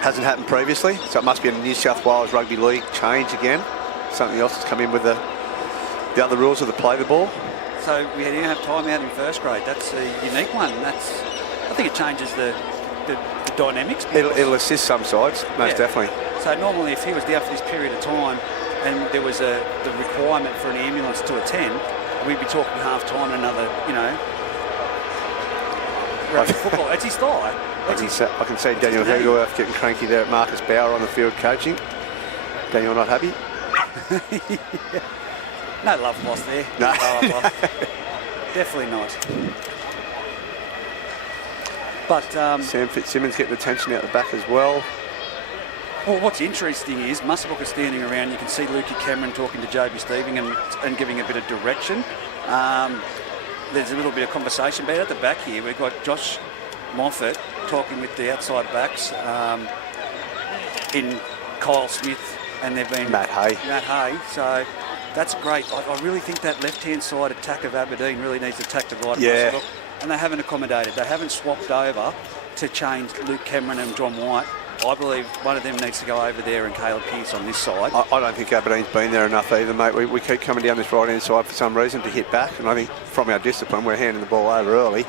Hasn't happened previously, so it must be a New South Wales Rugby League change again. Something else has come in with the other rules of the play the ball. So we didn't have time out in first grade. That's a unique one. I think it changes the dynamics. It'll assist some sides, most definitely. So normally if he was there for this period of time and there was the requirement for an ambulance to attend, we'd be talking half time and another, rugby football. That's his style. I can see Daniel Hegel getting cranky there at Marcus Bauer on the field coaching. Daniel not happy? No love lost there. No. Love. Definitely not. But Sam Fitzsimmons getting attention out the back as well. Well, what's interesting is Muswellbrook is standing around. You can see Lukey Cameron talking to Joby Stevens and giving a bit of direction. There's a little bit of conversation, but at the back here we've got Josh Moffat talking with the outside backs in Kyle Smith, and they've been Matt Hay. So that's great. I really think that left-hand side attack of Aberdeen really needs to attack the right. Yeah. Muswellbrook, and they haven't accommodated. They haven't swapped over to change Luke Cameron and John White. I believe one of them needs to go over there and Caleb Pearce on this side. I don't think Aberdeen's been there enough either, mate. We keep coming down this right-hand side for some reason to hit back, and I think from our discipline we're handing the ball over early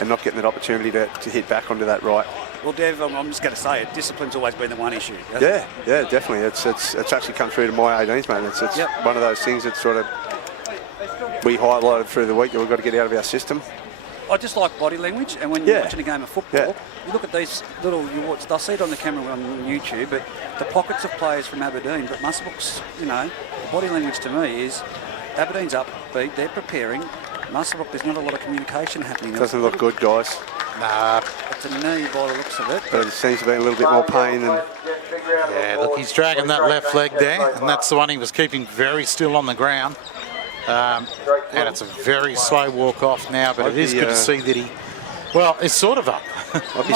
and not getting that opportunity to hit back onto that right. Well, Dev, I'm just going to say it. Discipline's always been the one issue. Yeah, definitely. It's actually come through to my 18s, mate. It's one of those things that sort of we highlighted through the week that we've got to get out of our system. I just like body language, and when you're watching a game of football, you look at these they'll see it on the camera on YouTube, but the pockets of players from Aberdeen, but Muswellbrook's, the body language to me is Aberdeen's upbeat, they're preparing. Muswellbrook, there's not a lot of communication happening. Doesn't look good, guys. Nah. It's a knee by the looks of it. But it seems to be a little bit more pain than... Yeah, look, he's dragging that left leg there, and that's the one he was keeping very still on the ground. And it's a very slow walk off now, but it is good to see that it's sort of up. I'd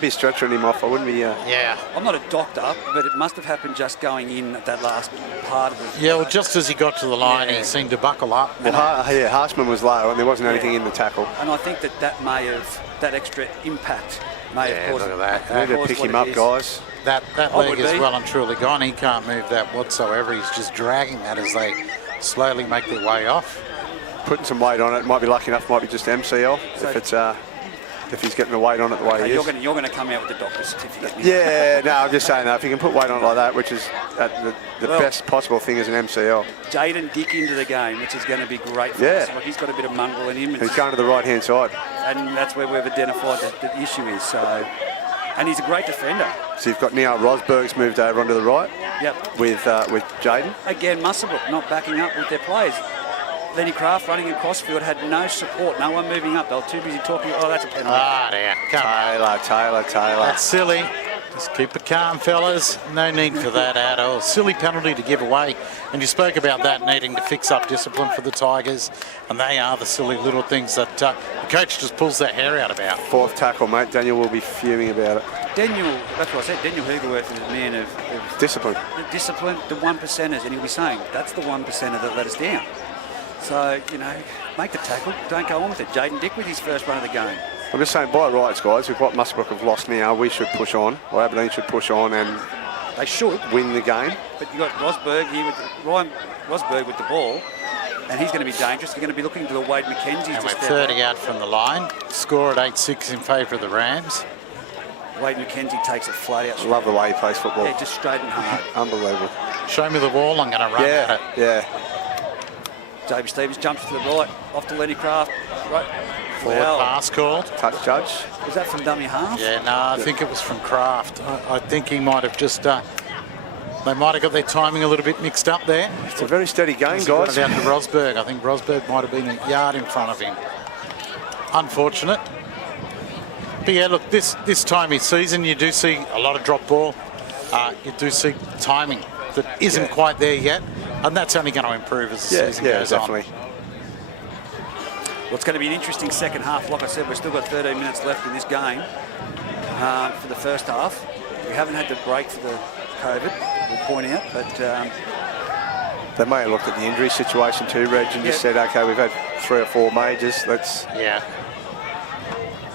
be stretching him off. I wouldn't be... I'm not a doctor, but it must have happened just going in at that last part of it. Yeah, well, just as he got to the line, he seemed to buckle up. Well, Harshman was low, and there wasn't anything in the tackle. And I think that extra impact may have caused... Look at that. They need to pick him up, guys. That leg is well and truly gone. He can't move that whatsoever. He's just dragging that as they slowly make their way off. Putting some weight on it. Might be lucky enough. Might be just MCL if he's getting the weight on it the way he is. You're going to come out with the doctor's certificate. Yeah, no, I'm just saying that if you can put weight on it like that, which is the best possible thing is an MCL. Jaden Dick into the game, which is going to be great for us. Like he's got a bit of mongrel in him. He's going to the right-hand side. And that's where we've identified that the issue is. So And he's a great defender. So you've got now Rosberg's moved over onto the right. Yep. With Jaden. Again, Muswellbrook not backing up with their players. Lenny Craft running across field had no support, no one moving up. They were too busy talking. Oh, that's a penalty. Ah, there. Taylor. That's silly. Just keep it calm, fellas. No need for that at all. Silly penalty to give away. And you spoke about that needing to fix up discipline for the Tigers. And they are the silly little things that the coach just pulls their hair out about. 4th tackle, mate. Daniel will be fuming about it. Daniel, that's what I said. Daniel Hugerworth is a man of discipline. The discipline, the 1%ers. And he'll be saying, that's the 1%er that let us down. So, you know, make the tackle. Don't go on with it. Jaden Dick with his first run of the game. I'm just saying, by rights, guys, with what Muswellbrook have lost now, we should push on, or Aberdeen should push on and they should win the game. But you've got Rosberg here with Ryan Rosberg with the ball, and he's going to be dangerous. You're going to be looking to the Wade McKenzie. And we're 30 out from the line. Score at 8-6 in favour of the Rams. Wade McKenzie takes it flat out. Love the way he plays football. Yeah, just straight and hard. Unbelievable. Show me the ball, I'm going to run at it. Yeah. Davey Stevens jumps to the right, off to Lenny Craft. Right. Forward pass called. Touch judge. Was that from dummy half? Yeah, no, I think it was from Kraft. I think he might have just... they might have got their timing a little bit mixed up there. It's a very steady game, guys. Got it down to Rosberg. I think Rosberg might have been a yard in front of him. Unfortunate. But yeah, look, this time of season, you do see a lot of drop ball. You do see timing that isn't quite there yet. And that's only going to improve as the season goes definitely. on. Well, it's going to be an interesting second half. Like I said, we've still got 13 minutes left in this game for the first half. We haven't had the break for the COVID, we'll point out, but... they may have looked at the injury situation too, Reg, and just said, OK, we've had 3 or 4 majors, let's... Yeah.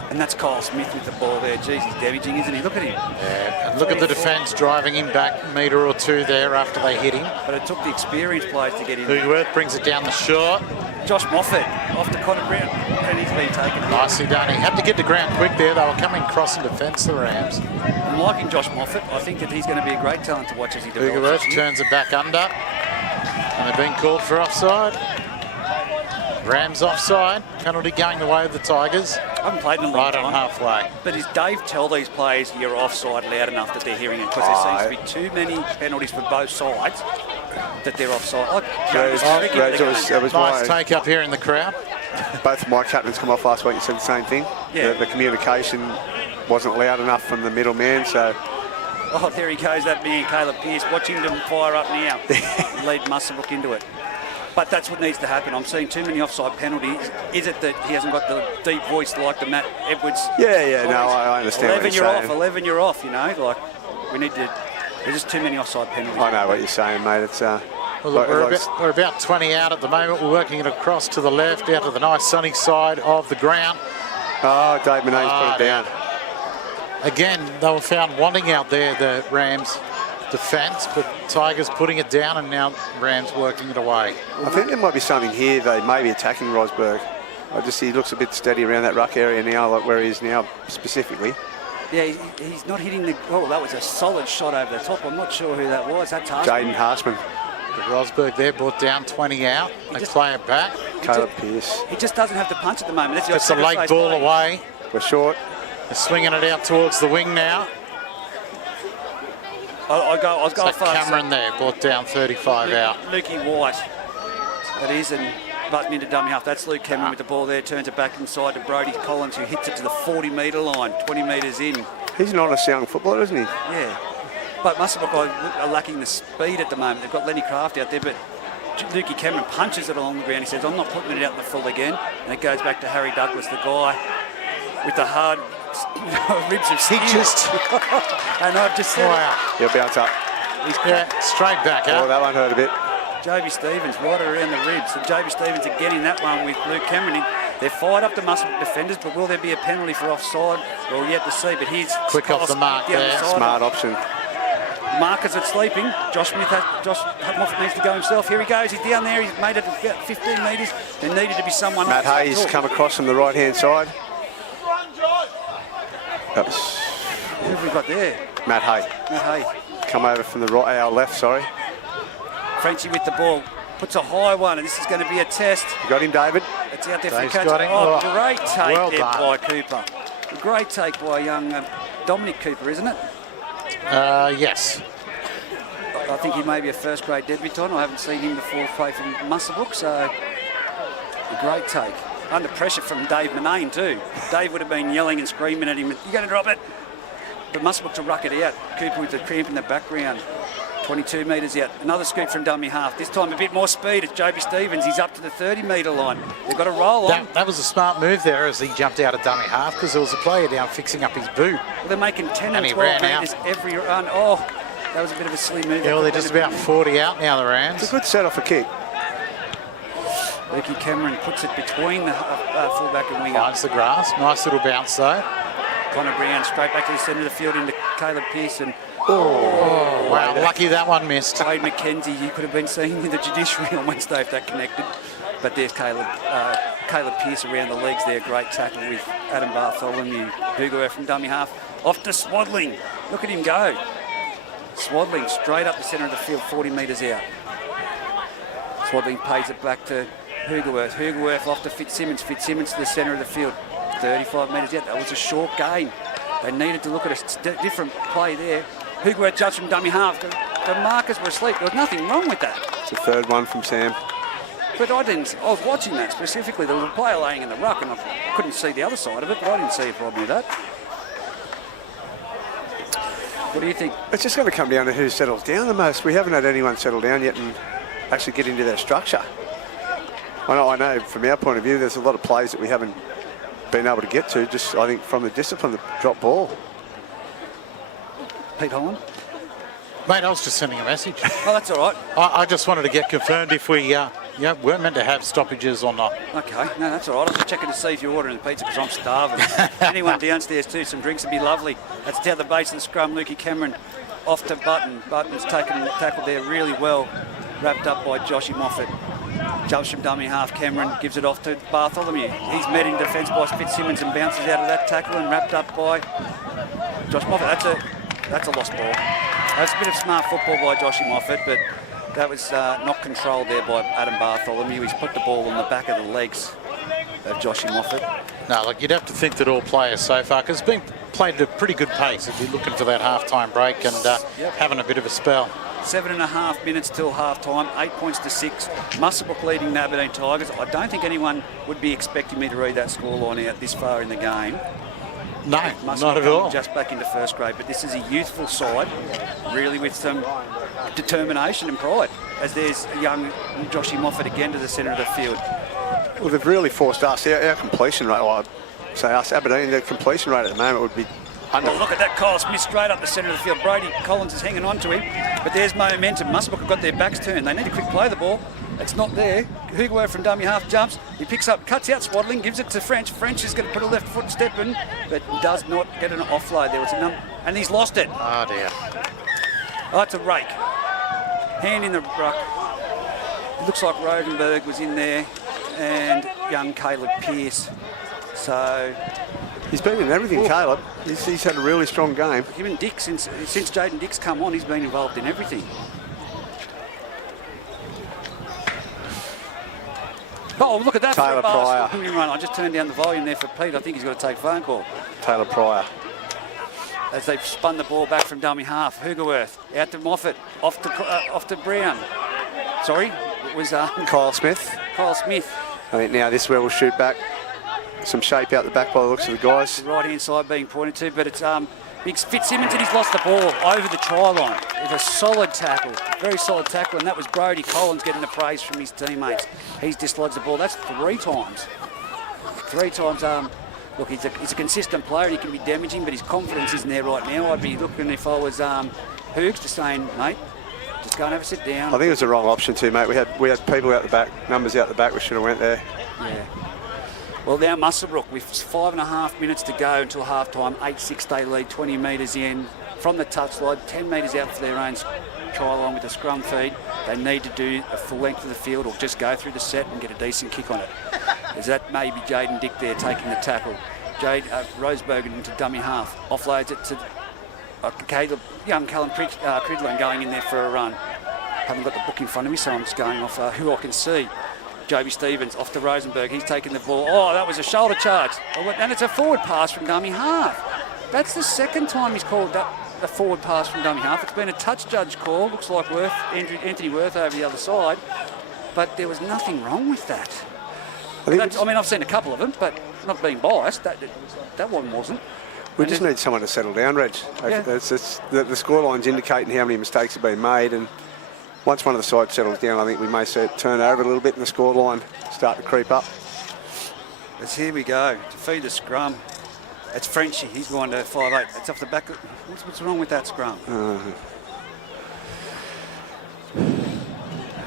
And that's Kyle Smith with the ball there. Jeez, he's damaging, isn't he? Look at him. Yeah, and look at the defence driving him back a metre or 2 there after they hit him. But it took the experienced players to get in. Hugerworth brings it down the short. Josh Moffat off to Connor Brown, and he's been taken. Nicely done. He had to get to ground quick there. They were coming cross in defence, the Rams. I'm liking Josh Moffat. I think that he's going to be a great talent to watch as he develops. Hugerworth turns it back under. And they've been called for offside. Rams offside. Penalty going the way of the Tigers. I haven't played in a long right time. on halfway. But does Dave tell these players you're offside loud enough that they're hearing it? Because there seems to be too many penalties for both sides that they're offside. It was nice take up here in the crowd. Both of my captains come off last week and said the same thing. Yeah. The communication wasn't loud enough from the middle man, so... Oh, there he goes, that man, Caleb Pearce. Watch him fire up now. Lead Muswellbrook into it. But that's what needs to happen. I'm seeing too many offside penalties. Is it that he hasn't got the deep voice like the Matt Edwards? Yeah, no, I understand 11 what you're you're off, saying. 11 you're off, you know. Like, we need to... There's just too many offside penalties. I know what you're saying, mate. It's... Well, look, we're about 20 out at the moment. We're working it across to the left, out to the nice sunny side of the ground. Oh, Dave Monet's put it down. Again, they were found wanting out there, the Rams defence, but Tigers putting it down and now Rams working it away. I think there might be something here. They may be attacking Rosberg. He looks a bit steady around that ruck area now, like where he is now specifically. Yeah, he's not hitting the... Oh, that was a solid shot over the top. I'm not sure who that was. That's Jaden Harshman. Rosberg there brought down 20 out. They play it back. Caleb Pearce. He just doesn't have the punch at the moment. It's a late ball away. We're short. They're swinging it out towards the wing now. I was going fast. Cameron there brought down 35 out. Lukey White. That is, and button into dummy half. That's Luke Cameron with the ball there. Turns it back inside to Brody Collins, who hits it to the 40-metre line, 20 metres in. He's an honest young footballer, isn't he? Yeah. But Muswellbrook are lacking the speed at the moment. They've got Lenny Craft out there, but Lukey Cameron punches it along the ground. He says, I'm not putting it out in the full again. And it goes back to Harry Douglas, the guy with the hard ribs of steel. And I've just said, wow. He'll bounce up. He's straight back up. Oh, that one hurt a bit. Joby Stevens right around the ribs. So Joby Stevens again in that one with Luke Cameron. They're fired up the Muswellbrook defenders, but will there be a penalty for offside? Well, yet to see, but here's... Quick off the mark there. Smart option. Markers at sleeping. Josh Moffat needs to go himself. Here he goes. He's down there. He's made it about 15 metres. There needed to be someone... Matt Hayes come across from the right-hand side. Who have we got there? Matt Hay. Matt Hay. Come over from the right, our left, sorry. Frenchie with the ball. Puts a high one, and this is going to be a test. You got him, David? It's out there for Dave's the catch. got him. Oh, great take well there done by Cooper. A great take by young Dominic Cooper, isn't it? Yes. I think he may be a first-grade debutant. I haven't seen him before play for Muswellbrook, so a great take. Under pressure from Dave Manane too. Dave would have been yelling and screaming at him, "You're going to drop it!" But Muswellbrook to ruck it out. Cooper with the cramp in the background. 22 metres out. Another scoop from dummy half. This time a bit more speed. It's Joby Stevens. He's up to the 30-metre line. They've got to roll on. That was a smart move there as he jumped out of dummy half because there was a player down fixing up his boot. Well, they're making 10 and he 12 ran metres every run. Oh, that was a bit of a silly move. Yeah, well, they're just about 40 out now, the Rams. It's a good set-off a kick. Lukey Cameron puts it between the fullback and winger. Finds the grass. Nice little bounce, though. Connor Brown straight back to the centre of the field into Caleb Pearson. Oh, wow, lucky that one missed. Wade McKenzie, you could have been seen in the judiciary on Wednesday if that connected. But there's Caleb Pearce around the legs there. Great tackle with Adam Bartholomew. Hugo from dummy half. Off to Swaddling. Look at him go. Swaddling straight up the centre of the field, 40 metres out. Swaddling pays it back to Hugerworth. Hugerworth off to Fitzsimmons. Fitzsimmons to the centre of the field, 35 metres out. That was a short game. They needed to look at a different play there. Hugerworth judged from dummy half. The markers were asleep. There was nothing wrong with that. It's the third one from Sam. But I was watching that specifically. There was a player laying in the ruck and I couldn't see the other side of it, but I didn't see a problem with that. What do you think? It's just going to come down to who settles down the most. We haven't had anyone settle down yet and actually get into their structure. I know from our point of view, there's a lot of plays that we haven't been able to get to, just I think from the discipline, the drop ball. Pete Holland? Mate, I was just sending a message. Oh, that's all right. I just wanted to get confirmed if we weren't meant to have stoppages or not. Okay, no, that's all right. I was just checking to see if you're ordering the pizza because I'm starving. Anyone downstairs too, some drinks would be lovely. That's down the base of the scrum. Lukey Cameron off to Button. Button's taken the tackle there really well, wrapped up by Joshy Moffat. Jumps from dummy half. Cameron gives it off to Bartholomew. He's met in defence by Fitzsimmons and bounces out of that tackle and wrapped up by Josh Moffat. That's a lost ball. That's a bit of smart football by Joshy Moffat, but that was not controlled there by Adam Bartholomew. He's put the ball on the back of the legs of Joshy Moffat. No, look, you'd have to think that all players so far, because it's been played at a pretty good pace if you're looking for that half-time break and having a bit of a spell. 7.5 minutes till half-time, 8 points to 6. Muswellbrook leading the Aberdeen Tigers. I don't think anyone would be expecting me to read that scoreline out this far in the game. No, Muswellbrook not at all. Just back into first grade, but this is a youthful side, really with some determination and pride, as there's a young Joshy Moffat again to the centre of the field. Well, they've really forced us, our completion rate, well, I'd say us, Aberdeen, their completion rate at the moment would be under. Oh, look at that, Kyle Smith straight up the centre of the field. Brady Collins is hanging on to him, but there's momentum. Muswellbrook have got their backs turned. They need to quick play the ball. It's not there. Hugo from dummy half jumps. He picks up, cuts out Swaddling, gives it to French. French is going to put a left foot step in, but does not get an offload. There was a number, and he's lost it. Oh, dear. Oh, it's a rake. Hand in the ruck. It looks like Rodenberg was in there, and young Caleb Pearce. So he's been in everything, Caleb. He's had a really strong game. Him and Dick, since Jaden Dick's come on, he's been involved in everything. Oh, look at that. Taylor Pryor. I just turned down the volume there for Pete. I think he's got to take a phone call. Taylor Pryor. As they've spun the ball back from dummy half. Hugerworth out to Moffat, off to Brown. Sorry, it was Kyle Smith. Kyle Smith. I think now this is where we'll shoot back. Some shape out the back by the looks of the guys. The right-hand side being pointed to, but it's big Fitzsimmons, and he's lost the ball over the try line. It's a solid tackle, very solid tackle, and that was Brody Collins getting the praise from his teammates. He's dislodged the ball. That's 3 times. 3 times. Look, he's a consistent player and he can be damaging, but his confidence isn't there right now. I'd be looking if I was Hoogs to saying, mate, just go and have a sit down. I think it was the wrong option too, mate. We had people out the back, numbers out the back. We should have went there. Yeah. Well, now Muswellbrook with 5.5 minutes to go until half-time. 8-6 they lead, 20 metres in from the touchline, 10 metres out for their own try line with the scrum feed. They need to do a full length of the field or just go through the set and get a decent kick on it. As that may be Jaden Dick there taking the tackle. Roseberg into dummy half. Offloads it to young Callum Cridlin going in there for a run. Haven't got the book in front of me, so I'm just going off who I can see. Joby Stevens off to Rosenberg. He's taking the ball. Oh, that was a shoulder charge. And it's a forward pass from dummy half. That's the second time he's called a forward pass from dummy half. It's been a touch judge call. Looks like Anthony Worth over the other side. But there was nothing wrong with that. I mean, I've seen a couple of them, but not being biased, that one wasn't. We just need someone to settle down, Reg. Yeah. The scoreline's indicating how many mistakes have been made, and once one of the sides settles down, I think we may see it turn over a little bit and the scoreline start to creep up. But here we go, to feed the scrum. It's Frenchie, he's going to 5'8". It's off the back. What's wrong with that scrum?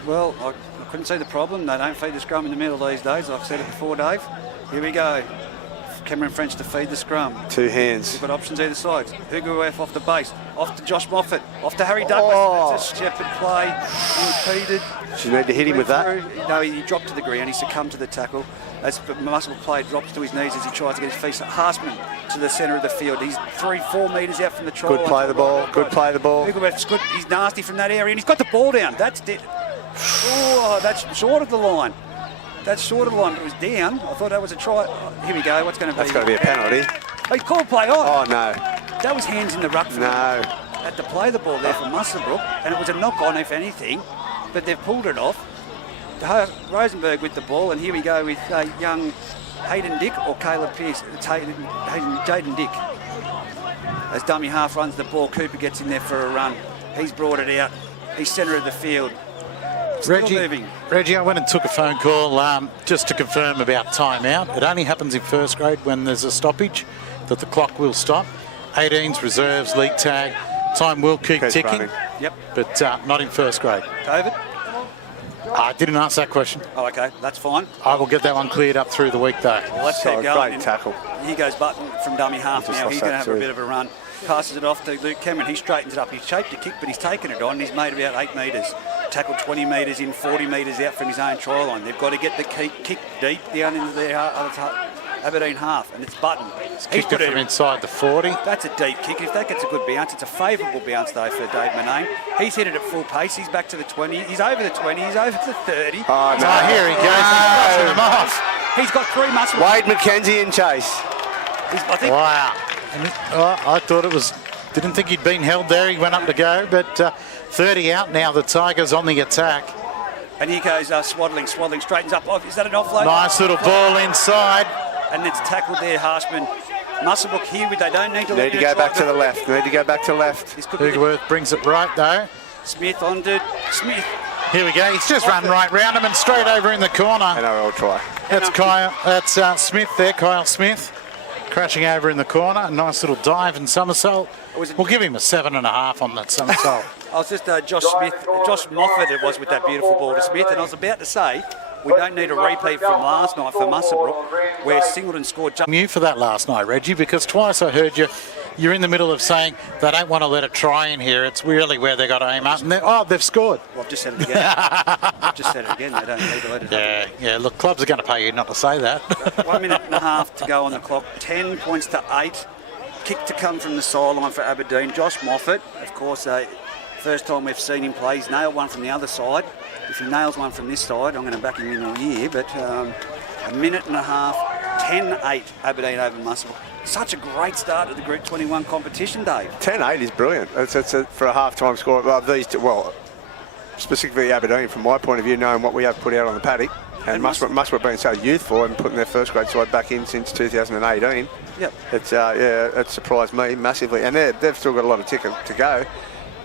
Well, I couldn't see the problem. They don't feed the scrum in the middle these days. I've said it before, Dave. Here we go. Cameron French to feed the scrum. Two hands. We've got options either side. Hugo off the base. Off to Josh Moffat. Off to Harry Douglas. It's a Shepherd play. Impeded. You need to hit him with that. No, he dropped to the ground. He succumbed to the tackle. As the Muswellbrook player drops to his knees as he tries to get his feet. Harsman to the centre of the field. He's 3-4 metres out from the try. Good play the ball. Good play the ball. Hugo F's good. He's nasty from that area and he's got the ball down. That's it. Oh, that's short of the line. That's short of the line, but it was down. I thought that was a try. Oh, here we go. What's going to be? That's got to be a penalty. Oh, he called play on. Oh, no. That was hands in the ruck. No. Had to play the ball there for Muswellbrook, and it was a knock on, if anything, but they've pulled it off. Rosenberg with the ball, and here we go with young Hayden Dick or Caleb Pearce. It's Jaden Dick. As dummy half runs the ball, Cooper gets in there for a run. He's brought it out. He's centre of the field. Reggie, I went and took a phone call just to confirm about timeout. It only happens in first grade when there's a stoppage that the clock will stop. 18s, reserves, league tag. Time will keep ticking. Yep. But not in first grade. David? I didn't ask that question. Oh, okay. That's fine. I will get that one cleared up through the week, though. Well, let's keep going. Great tackle. He goes Button from dummy half now. He's going to have a bit of a run. Passes it off to Luke Cameron. He straightens it up. He's shaped a kick, but he's taken it on. He's made about 8 metres. Tackled 20 metres in, 40 metres out from his own try line. They've got to get the kick deep down into their Aberdeen half, and it's Button. He's kicked it from inside the 40. That's a deep kick. If that gets a good bounce, it's a favourable bounce, though, for Dave Manane. He's hit it at full pace. He's back to the 20. He's over the 20. He's over the 30. Oh, no. Here he goes. He's brushing him off. He's got 3 muscles. Wade McKenzie in chase. I think. Wow. I thought it was... Didn't think he'd been held there. He went up to go, but 30 out now. The Tigers on the attack. And here goes Swaddling. Swaddling straightens up. Is that an offload? Nice little ball inside. And it's tackled there, Harshman. Muswellbrook here, they don't need to... Need to go back to the left. Need to go back to left. Hoogerworth brings it right, though. Smith on to Smith. Here we go. He's just run right round him and straight over in the corner. NRL try. That's Smith there, Kyle Smith. Crashing over in the corner. A nice little dive and somersault. We'll give him a 7.5 on that somersault. I was just Josh Moffat it was with that beautiful ball to Smith, and I was about to say, we don't need a repeat from last night for Muswellbrook, where Singleton scored... You for that last night, Reggie, because twice I heard you're in the middle of saying they don't want to let a try in here. It's really where they got to aim up, and they've scored. Well, I've just said it again. They don't need to let it happen. Yeah, look, clubs are going to pay you not to say that. 1 minute and a half to go on the clock, 10 points to 8. Kick to come from the sideline for Aberdeen. Josh Moffat, of course, first time we've seen him play. He's nailed one from the other side. If he nails one from this side, I'm going to back him in all year. But 1 minute and a half, 10-8 Aberdeen over Muswellbrook. Such a great start to the Group 21 competition, Dave. 10-8 is brilliant. It's for a half-time score. These two, well, specifically Aberdeen, from my point of view, knowing what we have put out on the paddock, and Muswellbrook being so youthful and putting their first grade side back in since 2018. Yep. It's it surprised me massively, and they've still got a lot of ticket to go.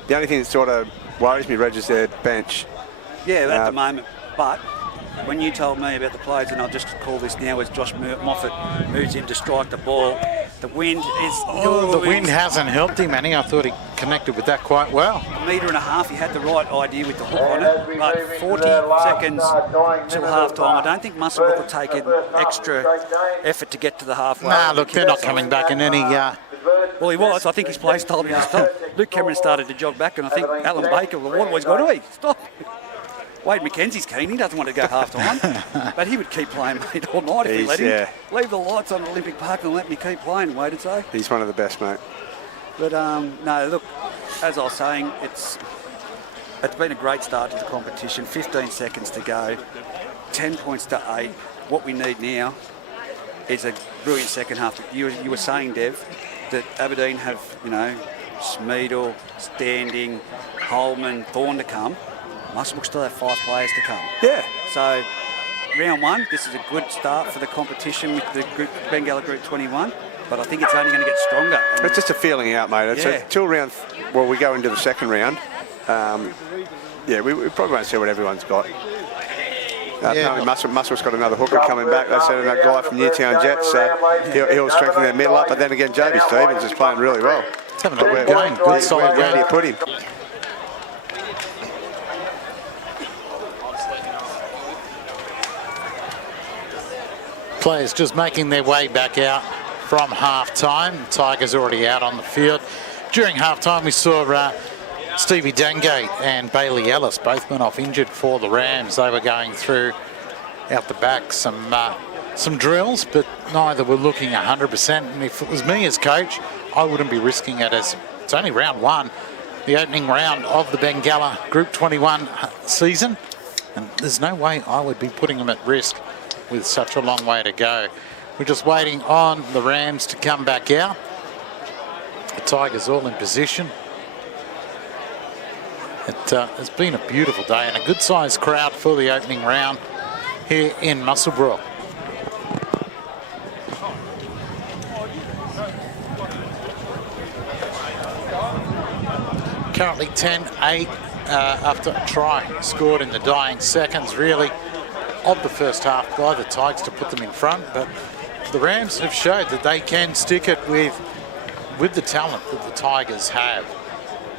The only thing that sort of worries me, Reg, is their bench. Yeah, at the moment, but when you told me about the players, and I'll just call this now as Josh Moffat moves in to strike the ball, the wind is... the wind hasn't helped him, Annie. I thought he connected with that quite well. 1.5 metres, he had the right idea with the hook on it, but 40 seconds till half-time. I don't think Muswellbrook will take an extra effort to get to the halfway. Nah, look, they're not coming back in any... Well, he was. I think his play told him to stop. Luke Cameron started to jog back, and I think Alan Baker, well, what always got to stop. Wade McKenzie's keen. He doesn't want to go half-time, but he would keep playing, mate, all night if we let him. Leave the lights on at Olympic Park and let me keep playing, Wade would say. He's one of the best, mate. But, no, look, as I was saying, it's been a great start to the competition. 15 seconds to go, 10 points to 8. What we need now is a brilliant second half. You were saying, Dev, that Aberdeen have, you know, Smeedle, Standing, Holman, Thorne to come, Muswellbrook still have 5 players to come. Yeah. So round 1, this is a good start for the competition with the group, Bengala Group 21, but I think it's only going to get stronger. And It's just a feeling out, mate. It's Yeah. until round, well, we go into the second round. Yeah, we probably won't see what everyone's got. Apparently Muswell's got another hooker coming back. They said that guy from Newtown Jets, he'll strengthen their middle up. But then again, Joby Stevens is playing really well. He's having a good game, good solid Where do you game. put him? Players just making their way back out from half-time. Tigers already out on the field. During half-time, we saw Stevie Dengate and Bailey Ellis both went off injured for the Rams. They were going through out the back some drills, but neither were looking 100%. And if it was me as coach, I wouldn't be risking it, as it's only round 1, the opening round of the Bengala Group 21 season, and there's no way I would be putting them at risk with such a long way to go. We're just waiting on the Rams to come back out. The Tigers all in position. It has been a beautiful day and a good sized crowd for the opening round here in Muswellbrook. Currently 10-8 after a try scored in the dying seconds, really, of the first half by the Tigers to put them in front. But the Rams have showed that they can stick it with the talent that the Tigers have.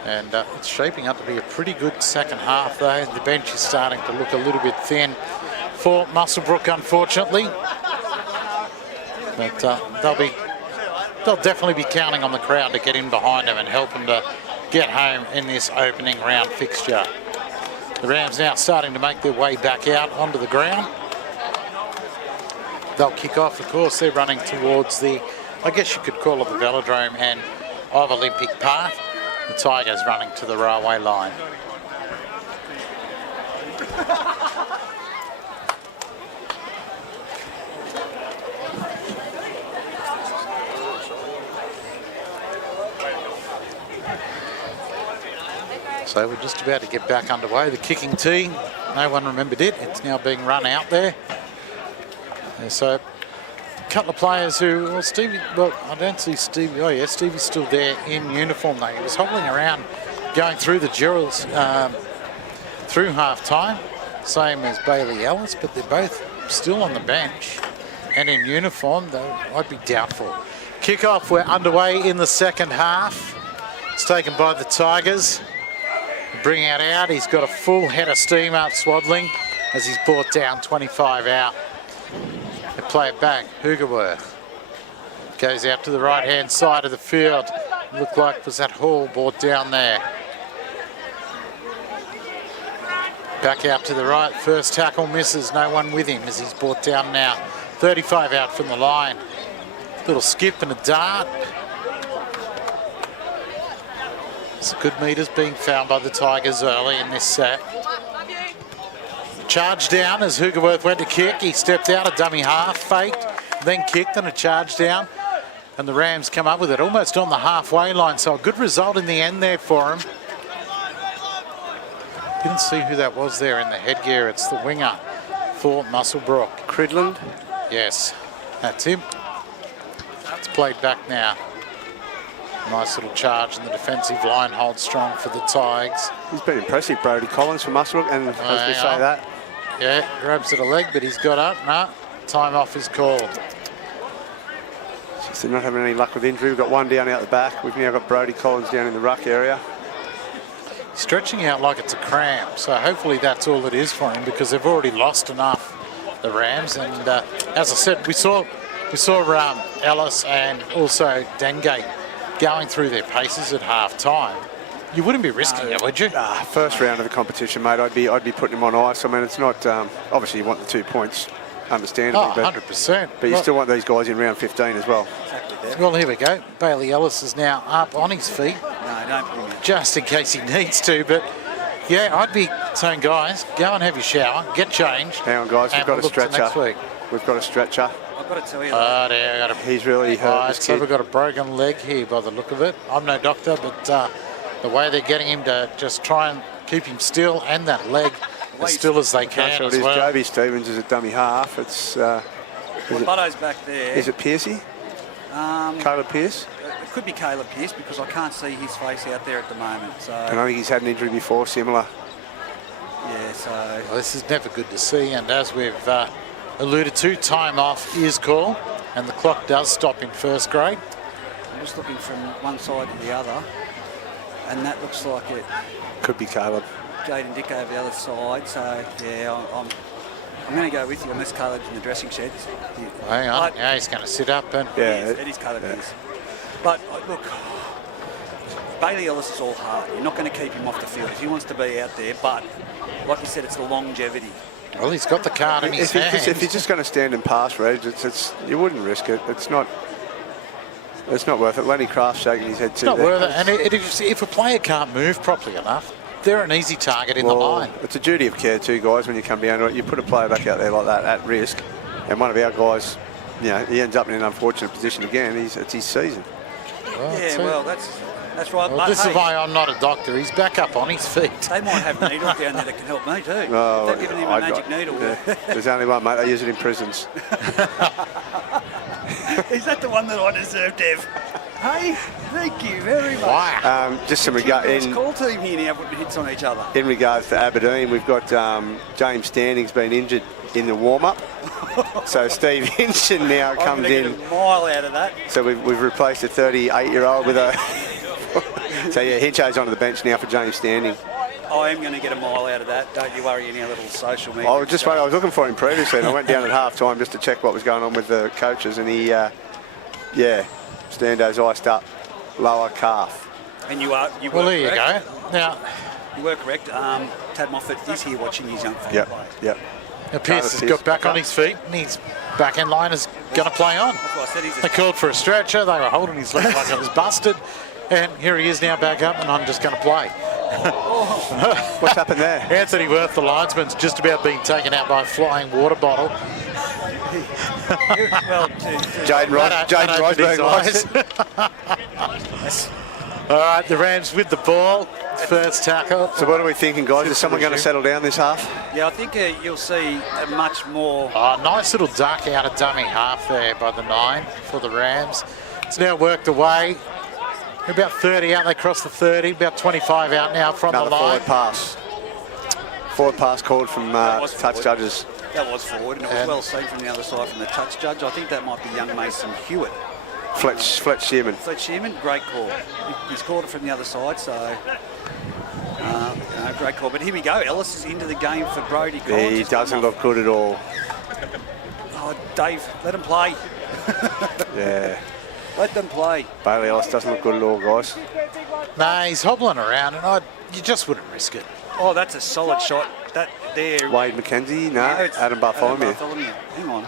And it's shaping up to be a pretty good second half, though. The bench is starting to look a little bit thin for Muswellbrook, unfortunately. But they'll definitely be counting on the crowd to get in behind them and help them to get home in this opening round fixture. The Rams now starting to make their way back out onto the ground. They'll kick off, of course. They're running towards the, I guess you could call it the Velodrome and of Olympic Park. The Tigers running to the railway line. So we're just about to get back underway. The kicking tee, no one remembered it. It's now being run out there. And so a couple of players who, well, Stevie, well, I don't see Stevie. Oh, yeah, Stevie's still there in uniform, though. He was hobbling around, going through the drills through half-time, same as Bailey Ellis, but they're both still on the bench and in uniform, though I'd be doubtful. Kick-off, we're underway in the second half. It's taken by the Tigers. Bring it out, he's got a full head of steam up Swaddling as he's brought down 25 out. They play it back, Hoogerworth goes out to the right-hand side of the field. Looked like was that Hall brought down there. Back out to the right, first tackle misses, no one with him as he's brought down now. 35 out from the line. Little skip and a dart. Some good meters being found by the Tigers early in this set. Charge down as Hoogerworth went to kick. He stepped out, a dummy half, faked, then kicked and a charge down. And the Rams come up with it almost on the halfway line. So a good result in the end there for him. Didn't see who that was there in the headgear. It's the winger for Muswellbrook. Cridland? Yes, that's him. It's played back now. Nice little charge, and the defensive line holds strong for the Tigers. He's been impressive, Brodie Collins from Muswellbrook, and as we say that. Yeah, grabs at a leg, but he's got up. No, time off is called. They're not having any luck with injury. We've got one down out the back. We've now got Brodie Collins down in the ruck area. Stretching out like it's a cramp, so hopefully that's all it is for him, because they've already lost enough, the Rams. And as I said, we saw Ellis and also Dengate going through their paces at half-time. You wouldn't be risking it, would you? First round of the competition, mate, I'd be putting him on ice. I mean, it's not, obviously you want the 2 points, understandably. Oh, 100%. But you still want these guys in round 15 as well. Well, here we go. Bailey Ellis is now up on his feet. No, don't put him in. Just in case he needs to, but yeah, I'd be saying, guys, go and have your shower, get changed. Hang on, guys, we've got a stretcher. Next week. We've got a stretcher. I'll I've got to tell you. Oh, there, He's really hurt. This so kid. we've got a broken leg here by the look of it. I'm no doctor, but the way they're getting him to just try and keep him still and that leg as still as they can So it as is well. Joby Stevens is a dummy half. It's Butto's back there. is it Piercy? Caleb Pearce? It could be Caleb Pearce because I can't see his face out there at the moment. So And I think he's had an injury before, similar. yeah, so Well, this is never good to see, and as we've alluded to, time off is called, and the clock does stop in first grade. I'm just looking from one side to the other, and that looks like it. Could be Caleb. Jaden Dick over the other side. So yeah, I'm going to go with you unless Caleb's in the dressing shed. Hang on, But- now he's going to sit up and... Yeah. It is Caleb Pearce. But look, Bailey Ellis is all heart. You're not going to keep him off the field if he wants to be out there. But like you said, it's the longevity. Well, he's got the card in his hand. If he's just going to stand and pass, Reg, you wouldn't risk it. It's not worth it. Lenny Kraft's shaking his head too. It's not worth it. And if a player can't move properly enough, they're an easy target in the line. It's a duty of care too, guys, when you come down to it. You put a player back out there like that at risk, and one of our guys, he ends up in an unfortunate position again. It's his season. Well, Yeah, well, that's right. well, But this hey, is why I'm not a doctor. He's back up on his feet. they might have needles down there that can help me too. Oh, They've given him a magic needle. Yeah. There's only one, mate. They use it in prisons. Is that the one that I deserve, Dev? Hey, thank you very much. Wow. Just some It's call team here now putting hits on each other. in regards to Aberdeen, we've got James Standing's been injured in the warm-up. So Steve Hinchen now I'm comes gonna get in. a mile out of that. So we've replaced a 38-year-old with a... So yeah, Hincho's onto the bench now for James Standing. I am going to get a mile out of that. Don't you worry in our little social media. I was looking for him previously, and I went down at half-time just to check what was going on with the coaches, and he, Stando's iced up lower calf. And you are. You Well, were there you correct. go. Now, You were correct. Tad Moffat is here watching his young fella Yep, play. yep. Pierce has Pierce got back back on up. his feet, and his back end line is going to play on. That's why I said he's They called for a stretcher. They were holding his leg like it was busted. And here he is now back up, and I'm just going to play. What's happened there? Anthony Worth, the linesman's just about being taken out by a flying water bottle. well, Jaden That opened his Rosberg. eyes. All right, the Rams with the ball. First tackle. So what are we thinking, guys? Is someone going to settle down this half? yeah, I think you'll see a much more. Oh, nice little duck out of dummy half there by the 9 for the Rams. It's now worked away. They're about 30 out. They cross the 30. About 25 out now from Another the line. forward pass. Forward pass called from was touch forward. judges. That was forward, and it was And- well seen from the other side from the touch judge. I think that might be young Mason Hewitt. Fletch Shearman. Fletch Shearman, great call. He's called it from the other side, so great call. But here we go. Ellis is into the game for Brody Collins. He He's come doesn't off. look good at all. Oh, Dave, let him play. Yeah. Let them play. Bailey Ellis doesn't look good at all, guys. Nah, he's hobbling around, and you just wouldn't risk it. Oh, that's a solid shot. That there. Wade McKenzie, no. it's Adam Bartholomew. Hang on.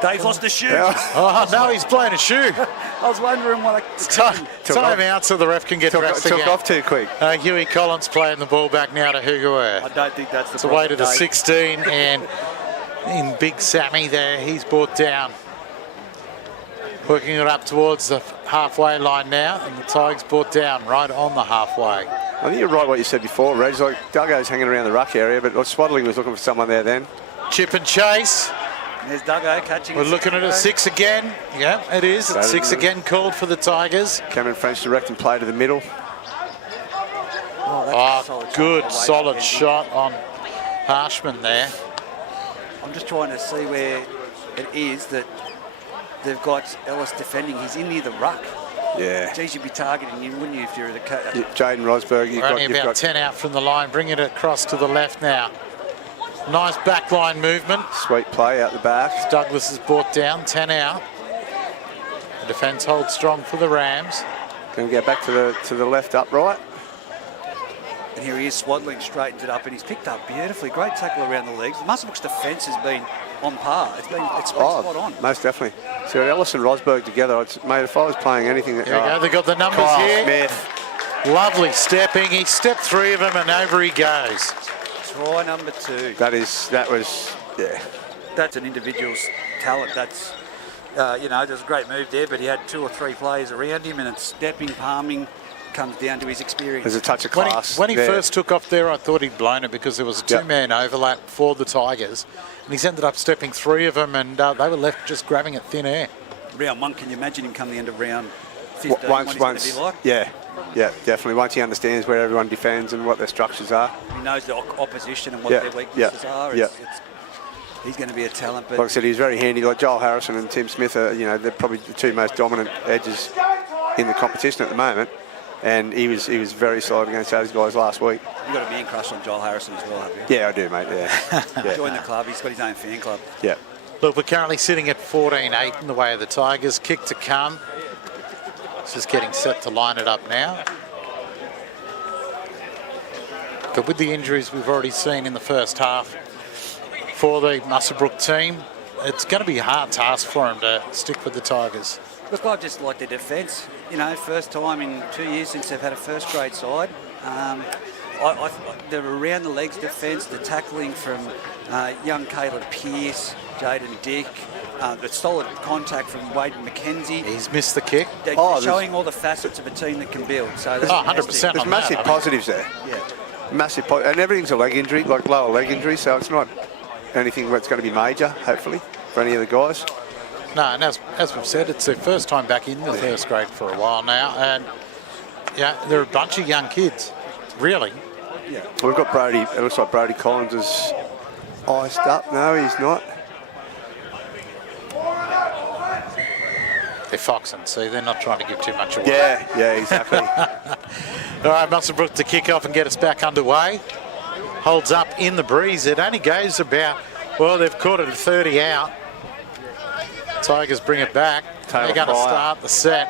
Dave lost the shoe. Yeah. Oh, no, he's playing a shoe. I was wondering what Time Took off. out so the ref can get dressed Took again. off too quick. Huey Collins playing the ball back now to Hugo. I don't think that's the It's away to the Dave. 16, and in Big Sammy there, he's brought down. Working it up towards the halfway line now, and the Tigers brought down right on the halfway. I think you're right what you said before, Reg. Like Duggo's hanging around the ruck area, but Swaddling was looking for someone there then. Chip and chase. There's Duggo catching. We're looking at a 6 again. Yeah, it is. It's 6 again called for the Tigers. Cameron French directing play to the middle. Oh, that's a Oh, solid shot good, away solid from shot on Harshman there. I'm just trying to see where it is that they've got Ellis defending. He's in near the ruck. Yeah. Geez, you'd be targeting him, wouldn't you, if you're the coach? Jaden Rosberg, We're only about 10 out from the line, bringing it across to the left now. Nice backline movement. Sweet play out the back. Douglas is brought down, 10 out. The defence holds strong for the Rams. Going to get back to the left upright. And here he is, Swaddling straightens it up, and he's picked up beautifully. Great tackle around the legs. Muswellbrook's defence has been on par. It's been spot on. Most definitely. So Ellis and Rosberg together, mate, if I was playing anything... There you go, they've got the numbers Kyle here. Smith. Lovely stepping. He stepped 3 of them, and over he goes. Try number 2. That was, yeah. That's an individual's talent. That's there's a great move there, but he had 2 or 3 players around him, and it's stepping, palming, comes down to his experience. There's a touch of class. When he first took off there, I thought he'd blown it because there was a 2-man overlap for the Tigers, and he's ended up stepping 3 of them, and they were left just grabbing at thin air. Round 1, can you imagine him come the end of round 15, what he's going to be like? Yeah, definitely. Once he understands where everyone defends and what their structures are. He knows the opposition and what their weaknesses are. He's going to be a talent. But like I said, he's very handy. Like Joel Harrison and Tim Smith are, they're probably the 2 most dominant edges in the competition at the moment. And he was very solid against those guys last week. You've got a man crush on Joel Harrison as well, have you? Yeah, I do, mate, yeah. Join the club. He's got his own fan club. Yeah. Look, we're currently sitting at 14-8 in the way of the Tigers. Kick to come. Just getting set to line it up now. But with the injuries we've already seen in the first half for the Muswellbrook team, it's going to be a hard task for them to stick with the Tigers. Look, I just like their defence. First time in 2 years since they've had a first-grade side. The around-the-legs defence, the tackling from young Caleb Pearce, Jaden Dick, the solid contact from Wade McKenzie. He's missed the kick. They're showing all the facets of a team that can build. So that's 100%. There's massive positives there. Yeah. Massive, and everything's a leg injury, like lower leg injury, so it's not anything that's going to be major, hopefully, for any of the guys. No, and as we've said, it's their first time back in the first grade for a while now, and they're a bunch of young kids, really. Yeah. We've got Brody. It looks like Brody Collins is iced up. No, he's not. They're foxing, see, they're not trying to give too much away. Yeah, exactly. All right, Muswellbrook to kick off and get us back underway. Holds up in the breeze. It only goes about, they've caught it at 30 out. Tigers bring it back. They're going to start the set.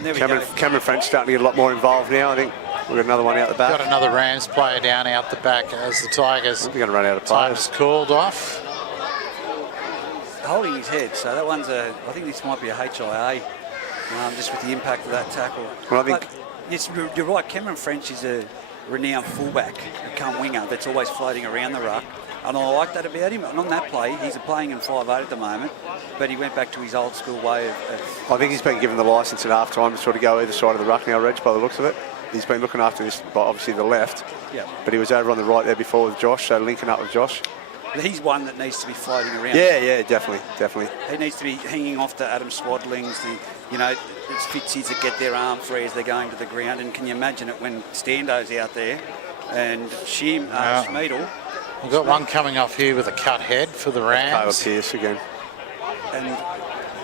Cameron French starting to get a lot more involved now, I think. We've got another one out the back. Got another Rams player down out the back as the Tigers. We're going to run out of players. Called off. Holding his head, so that one's I think this might be a HIA, just with the impact of that tackle. Well, I think yes, you're right. Cameron French is a renowned fullback, a winger that's always floating around the ruck, and I like that about him. And on that play, he's playing in 5'8" at the moment, but he went back to his old school way of I think he's been given the licence at half time to sort of go either side of the ruck now, Reg, by the looks of it. He's been looking after this, obviously the left, but he was over on the right there before with Josh, so linking up with Josh. He's one that needs to be floating around. Yeah, definitely. He needs to be hanging off to Adam Swadlings, it's Fitzies that get their arm free as they're going to the ground. And can you imagine it when Stando's out there and Schmiedel. We've got one coming off here with a cut head for the Rams. Caleb Pearce again. And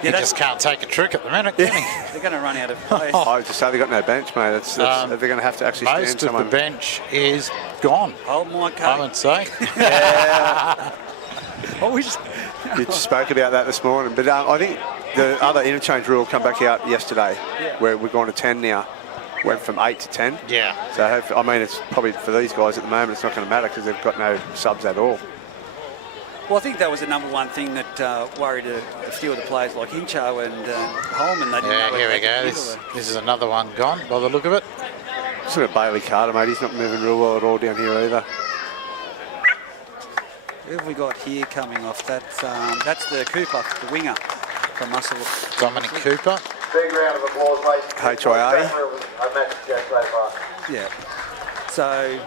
he just can't take a trick at the minute, can he? They're going to run out of play. I was just saying they've got no bench, mate. They're going to have to actually stand someone. Most of the bench is gone. Hold my coat. I would say. You spoke about that this morning, but I think the other interchange rule come back out yesterday, where we're going to 10 now. Went from 8 to 10. Yeah. So it's probably for these guys at the moment, it's not going to matter because they've got no subs at all. Well, I think that was the number one thing that worried a few of the players like Hincho and Holman. They didn't know here we go. This is another one gone by the look of it. Sort of Bailey Carter, mate. He's not moving real well at all down here either. Who have we got here coming off? That's the Cooper, the winger from Muswellbrook. Dominic Cooper. Big round of applause, mate. HIA. Yeah. So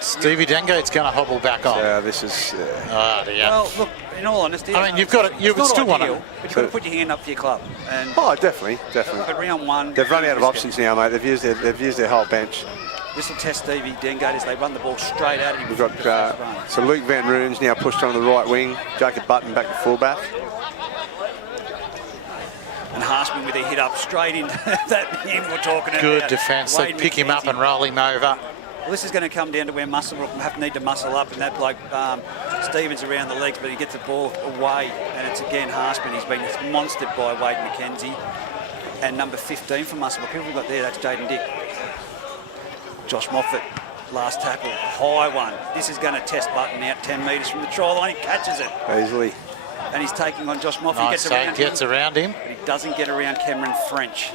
Stevie Dengate's going to hobble back on. Yeah, this is. Well, look. In all honesty, I mean, you've got to. You would still want to. But you've got to put your hand up for your club. And definitely. But round one, they've run out of options now, mate. They've used their whole bench. This will test Stevie Dengate as they run the ball straight at him. We've got so Luke Van Roon's now pushed on the right wing. Jacob Button back to fullback. And Harsman with a hit up straight into that man we're talking about. Good defence. They pick him up and roll him over. Well, this is going to come down to where Muswellbrook need to muscle up, and that bloke Stevens around the legs, but he gets the ball away, and it's again Harsman. He's been monstered by Wade McKenzie. And number 15 from Muswellbrook, who have we got there? That's Jaden Dick. Josh Moffat, last tackle, high one. This is going to test Button out 10 metres from the try line. He catches it. Easily. And he's taking on Josh Moffat. Nice, he gets around him. But he doesn't get around Cameron French.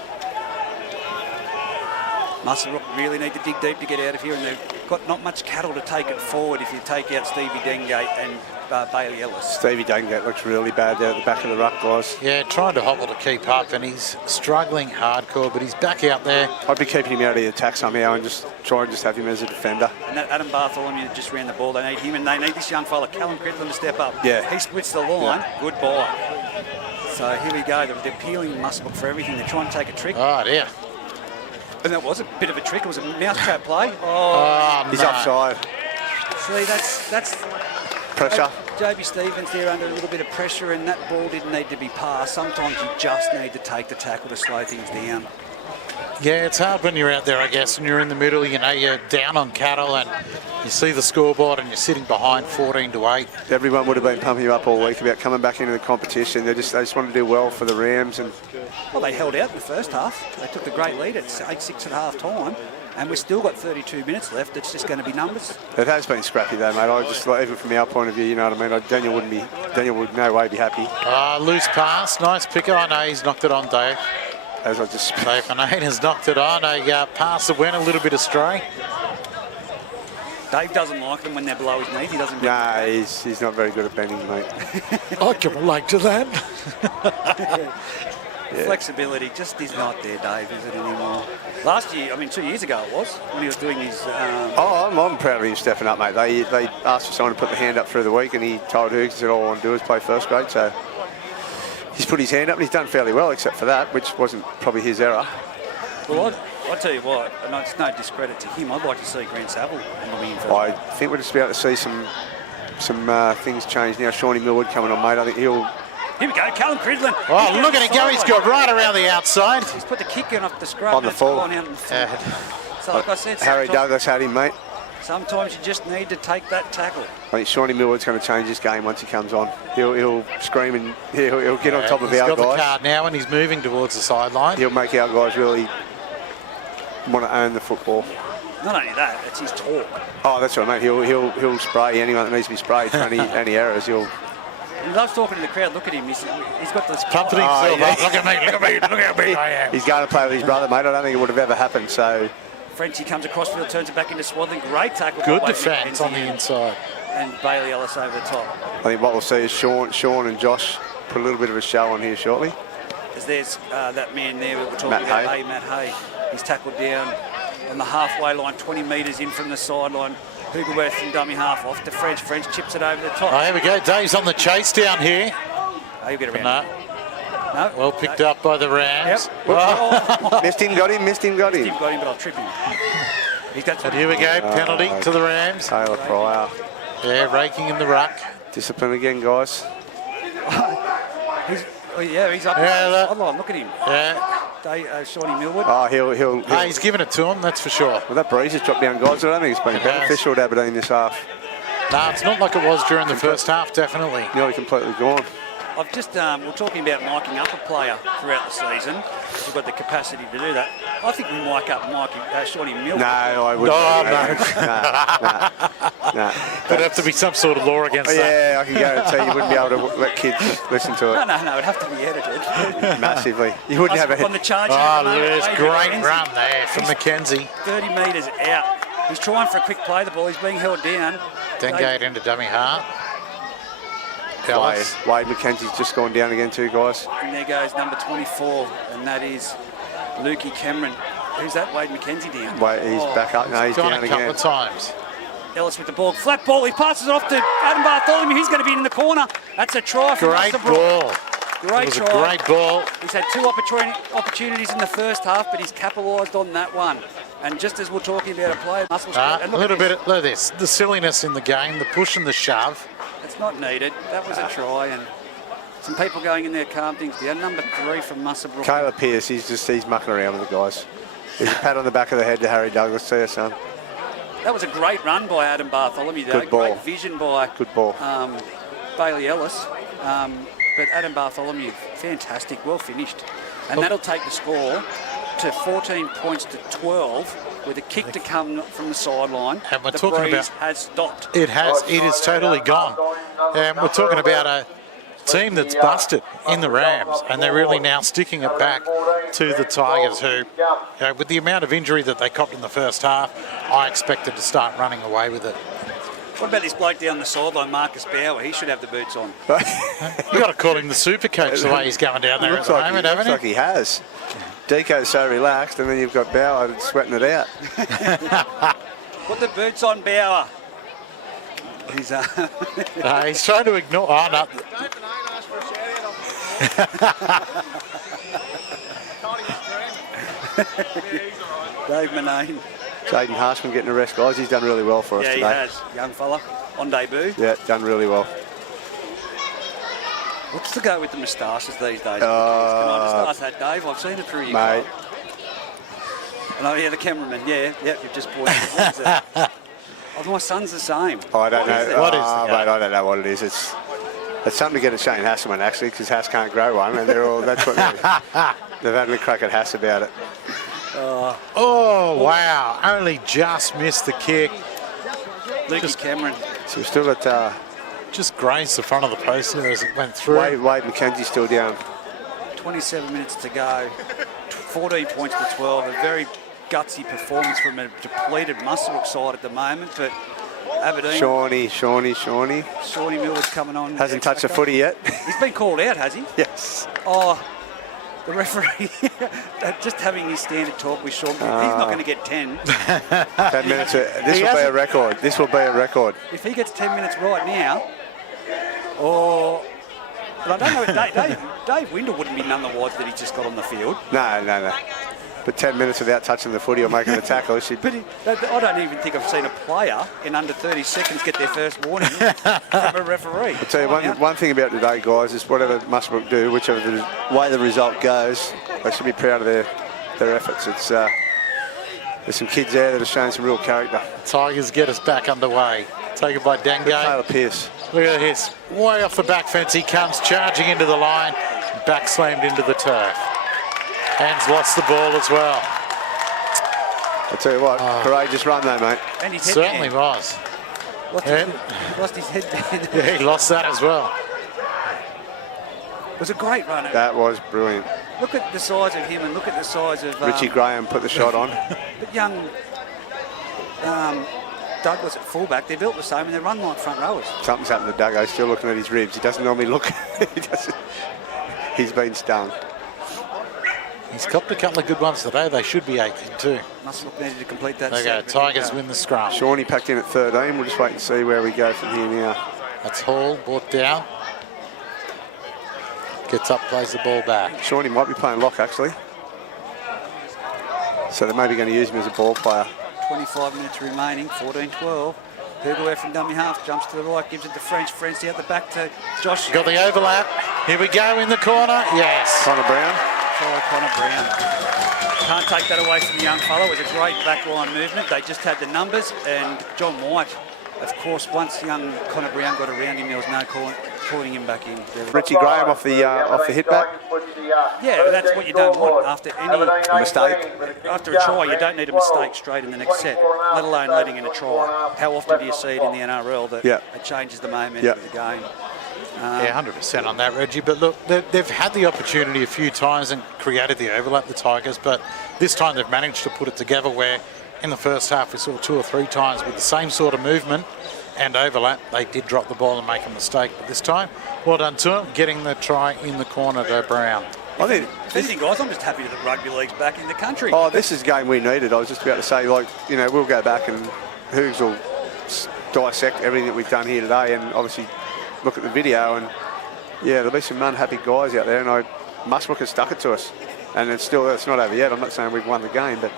Muswellbrook really need to dig deep to get out of here, and they've got not much cattle to take it forward if you take out Stevie Dengate and Bailey Ellis. Stevie Dungate looks really bad there at the back of the ruck, guys. Yeah, trying to hobble to keep up, and he's struggling hardcore, but he's back out there. I'd be keeping him out of the attack somehow and just try and just have him as a defender. And that Adam Bartholomew just ran the ball. They need him, and they need this young fella, Callum Cridlin, to step up. Yeah. He splits the line. Yeah. Goodbye. So here we go. They're peeling Muswellbrook for everything. They're trying to take a trick. Oh, dear. And that was a bit of a trick. It was a mousetrap play. He's offside. See, that's pressure. JB Stevens there under a little bit of pressure, and that ball didn't need to be passed. Sometimes you just need to take the tackle to slow things down. Yeah, it's hard when you're out there, I guess, and you're in the middle. You know, you're down on cattle, and you see the scoreboard, and you're sitting behind 14-8. Everyone would have been pumping you up all week about coming back into the competition. They just want to do well for the Rams. And well, they held out in the first half. They took the great lead at 8-6 at half time. And we've still got 32 minutes left. It's just going to be numbers. It has been scrappy though, mate. I just like, even from our point of view, you know what I mean. Daniel would no way be happy. Loose pass, nice pick. Oh no, he's knocked it on, Dave. As I just Dave Finane has knocked it on. A pass that went a little bit astray. Dave doesn't like them when they're below his knees. He doesn't. Nah, he's not very good at bending, mate. I can relate to that. Yeah. Flexibility just is not there, Dave, is it anymore? Last year, I mean 2 years ago it was, when he was doing his... I'm proud of him stepping up, mate. They asked for someone to put the hand up through the week, and he told Hughes, he said, all I want to do is play first grade, so he's put his hand up, and he's done fairly well, except for that, which wasn't probably his error. Well, I'll tell you what, and it's no discredit to him, I'd like to see Grant Saville in the wing. I think we're just about to see some things change now. Shawnee Millwood coming on, mate. I think he'll... Here we go, Callum Cridlin. Oh, look at him go. He's got right around the outside. He's put the kick in off the scrub. On the full. Out in the full. So like I said, Harry Douglas had him, mate. Sometimes you just need to take that tackle. I think Shawnee Millwood's going to change this game once he comes on. He'll scream and he'll get on top of our guys. He's got the card now and he's moving towards the sideline. He'll make our guys really want to own the football. Not only that, it's his talk. Oh, that's right, mate. He'll spray anyone that needs to be sprayed for any errors. He loves talking to the crowd. Look at him. He's got this... Pumping himself up. Look at me, look at me. I am. He's going to play with his brother, mate. I don't think it would have ever happened, so... Frenchie comes across field, turns it back into Swaddling. Great tackle. Good defence on the inside. And Bailey Ellis over the top. I think what we'll see is Sean and Josh put a little bit of a show on here shortly. Because there's that man there that we're talking about, Matt Hay. He's tackled down on the halfway line, 20 metres in from the sideline. Hugerworth from dummy half off to French. French chips it over the top. Oh, here we go. Dave's on the chase down here. Oh, he'll get around. No. Well picked up by the Rams. Yep. Oh. Missed him, got him, got him, but I'll trip him. And here we go. Penalty to the Rams. Taylor Pryor. Yeah, raking in the ruck. Discipline again, guys. He's up there. Look at him. Yeah. Shawnee Millwood. Oh, he'll he's given it to him, that's for sure. Well, that breeze has dropped down, guys. I don't think it's been beneficial to Aberdeen this half. No, it's not like it was during the first half, definitely. Nearly completely gone. I've just, we're talking about miking up a player throughout the season. We've got the capacity to do that. I think we mic up Shawnee Millwood. No, I wouldn't. No. There'd have to be some sort of law against that. Yeah, I can guarantee you wouldn't be able to let kids listen to it. No, it'd have to be edited. Massively. You wouldn't have a... On the charge. There's great run there from McKenzie. 30 metres out. He's trying for a quick play. The ball, he's being held down. Dengate into dummy half. Wade McKenzie's just gone down again too, guys. And there goes number 24, and that is Lukey Cameron. Who's that? Wade McKenzie down. He's back up now. He's gone down a couple of times. Ellis with the ball. Flat ball. He passes it off to Adam Bartholomew. He's going to be in the corner. That's a try for Great ball. Great try. A great ball. He's had two opportunities in the first half, but he's capitalised on that one. And just as we're talking about a player, a little bit. Look at this. The silliness in the game, the push and the shove. It's not needed. That was a try, and some people going in there calm things down. Number 3 from Muswellbrook. Caleb Pearce, he's mucking around with the guys. There's a pat on the back of the head to Harry Douglas. See you, son. That was a great run by Adam Bartholomew. Good ball. Great vision by Bailey Ellis. But Adam Bartholomew, fantastic, well finished. And that'll take the score to 14 points to 12 with a kick to come from the sideline. And we're talking about... has stopped. It has. It is totally gone. And we're talking about a team that's busted in the Rams, and they're really now sticking it back to the Tigers, who, with the amount of injury that they copped in the first half, I expected to start running away with it. What about this bloke down the sideline, Marcus Bauer? He should have the boots on. You've got to call him the super coach the way he's going down there at the moment, haven't looks like he has. Deco's so relaxed, and then you've got Bauer sweating it out. Put the boots on, Bauer. He's he's trying to ignore. Oh, no. Dave Manane. Jaden Harshman getting a rest, guys. He's done really well for us today. Yeah, he has. Young fella on debut. Yeah, done really well. What's the go with the moustaches these days? Can I just ask that, Dave? I've seen it through you. Mate. And oh, yeah, the cameraman. Yeah, you've just pointed. What is that? Oh, my son's the same. Oh, I don't know. What is the mate, I don't know what it is. It's something to get at Shane Hasselman, actually, because Hass can't grow one, and they're all. That's what they've had a crack at Hass about it. Oh, wow. Only just missed the kick. Lucas Cameron. So we've still got Just grazed the front of the post there as it went through. Wade McKenzie still down. 27 minutes to go. 14 points to 12. A very gutsy performance from a depleted Muswellbrook side at the moment, but Aberdeen. Shawnee Miller's coming on. hasn't touched a footy yet. He's been called out, has he? Yes. Oh, the referee just having his standard talk with Sean. He's not going to get 10. 10 minutes. This will be a record. This will be a record. If he gets 10 minutes right now, but I don't know. Dave Windle wouldn't be none the wiser that he just got on the field. No. But 10 minutes without touching the footy or making a tackle, But I don't even think I've seen a player in under 30 seconds get their first warning from a referee. I'll tell you one thing about today, guys, is whatever Muswellbrook do, whichever the way the result goes, they should be proud of their efforts. It's there's some kids there that are showing some real character. Tigers get us back underway. Taken by Dango. Taylor Pearce. Look at this. Way off the back fence he comes, charging into the line, back slammed into the turf. Hands lost the ball as well. I'll tell you what, courageous run though, mate. And his Certainly was. Lost his headband. Yeah, he lost that as well. It was a great run. That was brilliant. Look at the size of him and look at the size of... Richie Graham put the shot on. But young Douglas at fullback, they're built the same and they run like front rowers. Something's happened to Duggo, still looking at his ribs. He doesn't normally look. He's been stung. He's copped a couple of good ones today. They should be aching too. Muswellbrook needed to complete that. There you go. Tigers win the scrum. Shawnee packed in at 13. We'll just wait and see where we go from here now. That's Hall, brought down. Gets up, plays the ball back. Shawnee might be playing lock, actually. So they're maybe going to use him as a ball player. 25 minutes remaining, 14-12. Hugaware from dummy half, jumps to the right, gives it to French. French out the back to Josh. Got the overlap. Here we go in the corner. Yes. Connor Brown. Connor Brown. Can't take that away from the young fellow. It was a great backline movement. They just had the numbers, and John White, of course, once young Connor Brown got around him, there was no calling him back in. Richie Graham off the hit back. Yeah, that's what you don't want after any mistake. After a try, you don't need a mistake straight in the next set, let alone letting in a try. How often do you see it in the NRL that it changes the momentum of the game? Yeah, 100% on that, Reggie. But look, they've had the opportunity a few times and created the overlap, the Tigers, but this time they've managed to put it together where in the first half we saw 2 or 3 times with the same sort of movement and overlap. They did drop the ball and make a mistake, but this time, well done to them, getting the try in the corner to Brown. I think, if anything, guys, I'm just happy that rugby league's back in the country. Oh, this is a game we needed. I was just about to say, like, you know, we'll go back and Hoogs will dissect everything that we've done here today and obviously look at the video, and yeah, there'll be some unhappy guys out there, and Muswellbrook has stuck it to us, and it's not over yet. I'm not saying we've won the game, but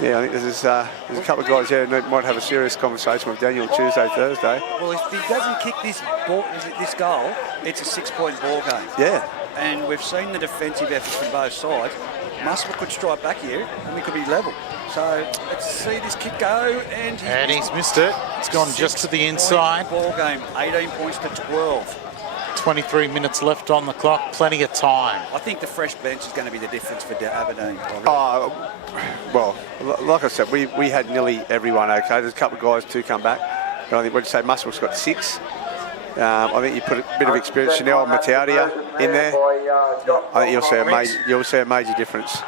yeah, I think there's a couple of guys here that might have a serious conversation with Daniel Tuesday, Thursday. Well, if he doesn't kick this goal, it's a 6-point ball game. Yeah. And we've seen the defensive efforts from both sides. Muswellbrook could strike back here, and we could be level. So let's see this kick go, and he's missed it. It's gone just to the inside. Ball game, 18 points to 12. 23 minutes left on the clock, plenty of time. I think the fresh bench is going to be the difference for Aberdeen. Well, like I said, we had nearly everyone okay. There's a couple of guys to come back. But I think, what you say, Muswellbrook's got 6. I think you put a bit of experience, Chanel Mataudia in there. I think you'll see a major difference.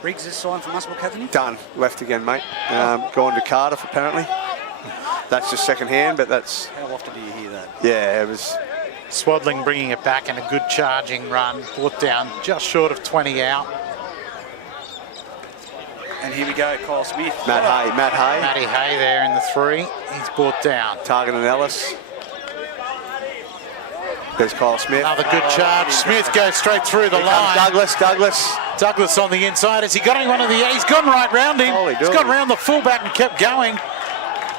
Briggs is signed for Muswellbrook, hasn't he? Done. Left again, mate. Gone to Cardiff, apparently. That's just second hand, but that's... How often do you hear that? Yeah, it was... Swaddling bringing it back in a good charging run. Brought down just short of 20 out. And here we go, Kyle Smith. Matty Hay there in the 3. He's brought down. Target and Ellis. There's Kyle Smith. Another good charge. Smith goes straight through the line. Douglas on the inside. Has he got anyone of the... He's gone right round him. He's gone round the fullback and kept going.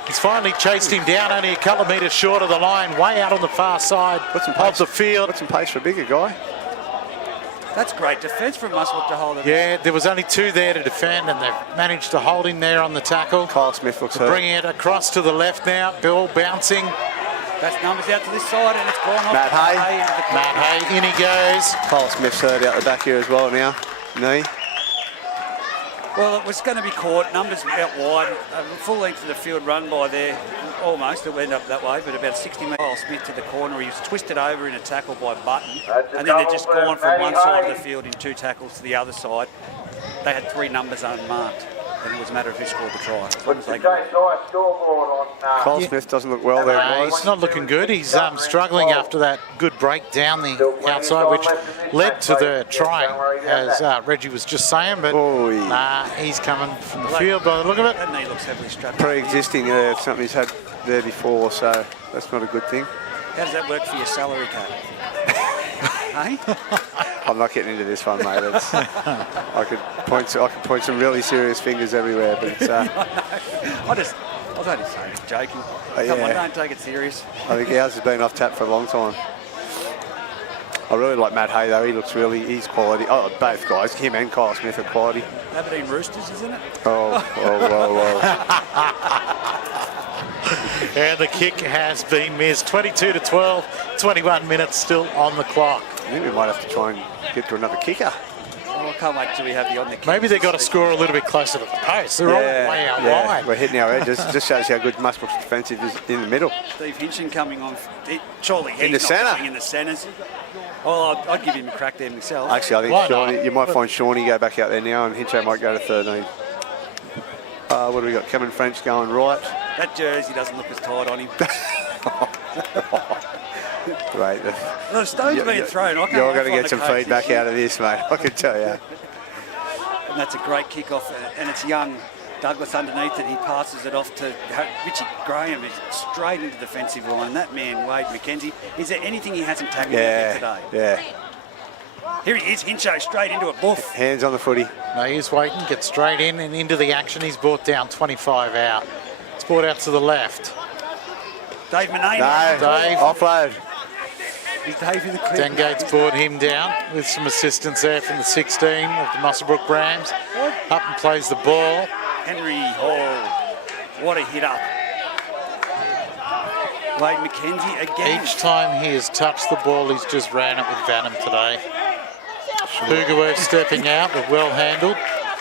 He's finally chased him down only a couple of metres short of the line, way out on the far side of the field. Got some pace for a bigger guy. That's great defence from Muswellbrook to hold him. Yeah, there was only 2 there to defend, and they've managed to hold him there on the tackle. Kyle Smith looks hurt. Bringing it across to the left now. Bill bouncing. That's numbers out to this side, and it's gone off. Matt Hay. Matt Hay, in he goes. Kyle Smith's hurt out the back here as well now. Knee. Well, it was going to be caught. Numbers out wide. Full length of the field run by there. Almost. It'll end up that way, but about 60 metres. Kyle Smith to the corner. He was twisted over in a tackle by Button. And then they've just gone from one side of the field in 2 tackles to the other side. They had 3 numbers unmarked. And it was a matter of who scored the try. As long as they got it. Kyle Smith doesn't look well there. He's not looking good. He's struggling after that good break down the outside, which led to the try, as Reggie was just saying. But he's coming from the field by the look of it. That knee looks heavily strapped. Pre-existing, something he's had there before, so that's not a good thing. How does that work for your salary cap? Hey? I'm not getting into this one, mate. I could point some really serious fingers everywhere, but it's... I was only saying, joking. Come on, don't take it serious. I think ours has been off tap for a long time. I really like Matt Hay, though. He's quality. Oh, both guys, him and Kyle Smith are quality. Aberdeen Roosters, isn't it? Whoa. And the kick has been missed. 22-12, 21 minutes still on the clock. I think we might have to try and get to another kicker. Oh, I can't wait till we have the on the kick. Maybe they've got to score a little bit closer to the post. They're all way out wide. We're hitting our edges. Just shows how good Muswellbrook's defensive is in the middle. Steve Hinchin coming on. Surely he's in the centre. In the centres. Well, I'd give him a crack there myself. Actually, I think you might find Shawnee go back out there now, and Hincho might go to 13. What do we got? Kevin French going right. That jersey doesn't look as tight on him. Great. The stone's being thrown. You're going to get some feedback out of this, mate. I can tell you. And that's a great kick-off, and it's young Douglas underneath it. He passes it off to Richie Graham, who's straight into the defensive line. That man, Wade McKenzie, is there anything he hasn't tackled today? Yeah. Here he is, Hincho, straight into it. Boof. Hands on the footy. No, he's waiting, gets straight in and into the action. He's brought down 25 out. It's brought out to the left. Dave Manane. No, Dave. Offload. Is Dave in the clear? Dengate's brought him down with some assistance there from the 16 of the Muswellbrook Rams. Up and plays the ball. Henry Hall. What a hit up. Wade McKenzie again. Each time he has touched the ball, he's just ran it with venom today. Boogaworth stepping out, but well handled.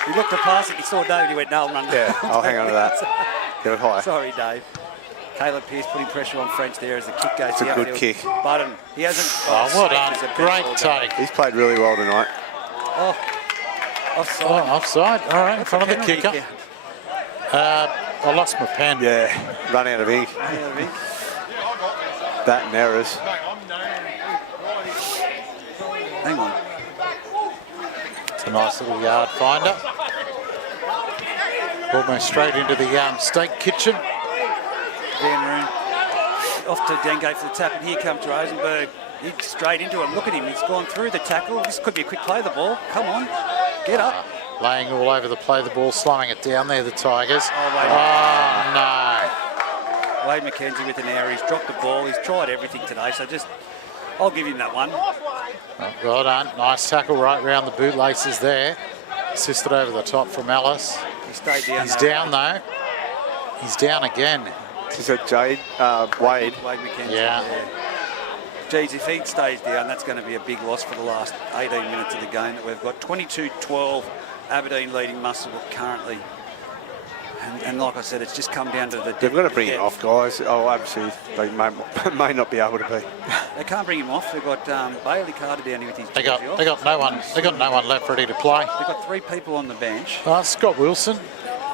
He looked to pass it, he saw David, he went, no, run. Yeah, I'll hang on to that. Get it high. Sorry, Dave. Caleb Pearce putting pressure on French there as the kick goes It's a good kick. Button, he hasn't... Oh, well done. Great take. He's played really well tonight. Oh, offside. Oh, offside. All right, in front of the kicker. I lost my pen. Yeah, run out of ink. That and errors. Hang on. It's a nice little yard finder. Almost straight into the steak kitchen. Van Roon off to Dengate for the tap, and here comes Rosenberg. He's straight into him. Look at him. He's gone through the tackle. This could be a quick play of the ball. Come on. Get up. Laying all over the play, the ball, slowing it down there, the Tigers. Oh, no. Wade McKenzie with an error. He's dropped the ball. He's tried everything today, so I'll give him that one. Oh, well done. Nice tackle right round the bootlaces there. Assisted over the top from Ellis. He stayed down. He's down, though. He's down again. Is it Wade? Wade McKenzie. Yeah. Geez, if he stays down, that's going to be a big loss for the last 18 minutes of the game that we've got. 22-12, Aberdeen leading Muswellbrook currently. And like I said, it's just come down to the... They've got to bring it off, guys. Oh, obviously, they may not be able to be. They can't bring him off. They've got Bailey Carter down here with his jersey off. They got no one left ready to play. They've got 3 people on the bench. Scott Wilson.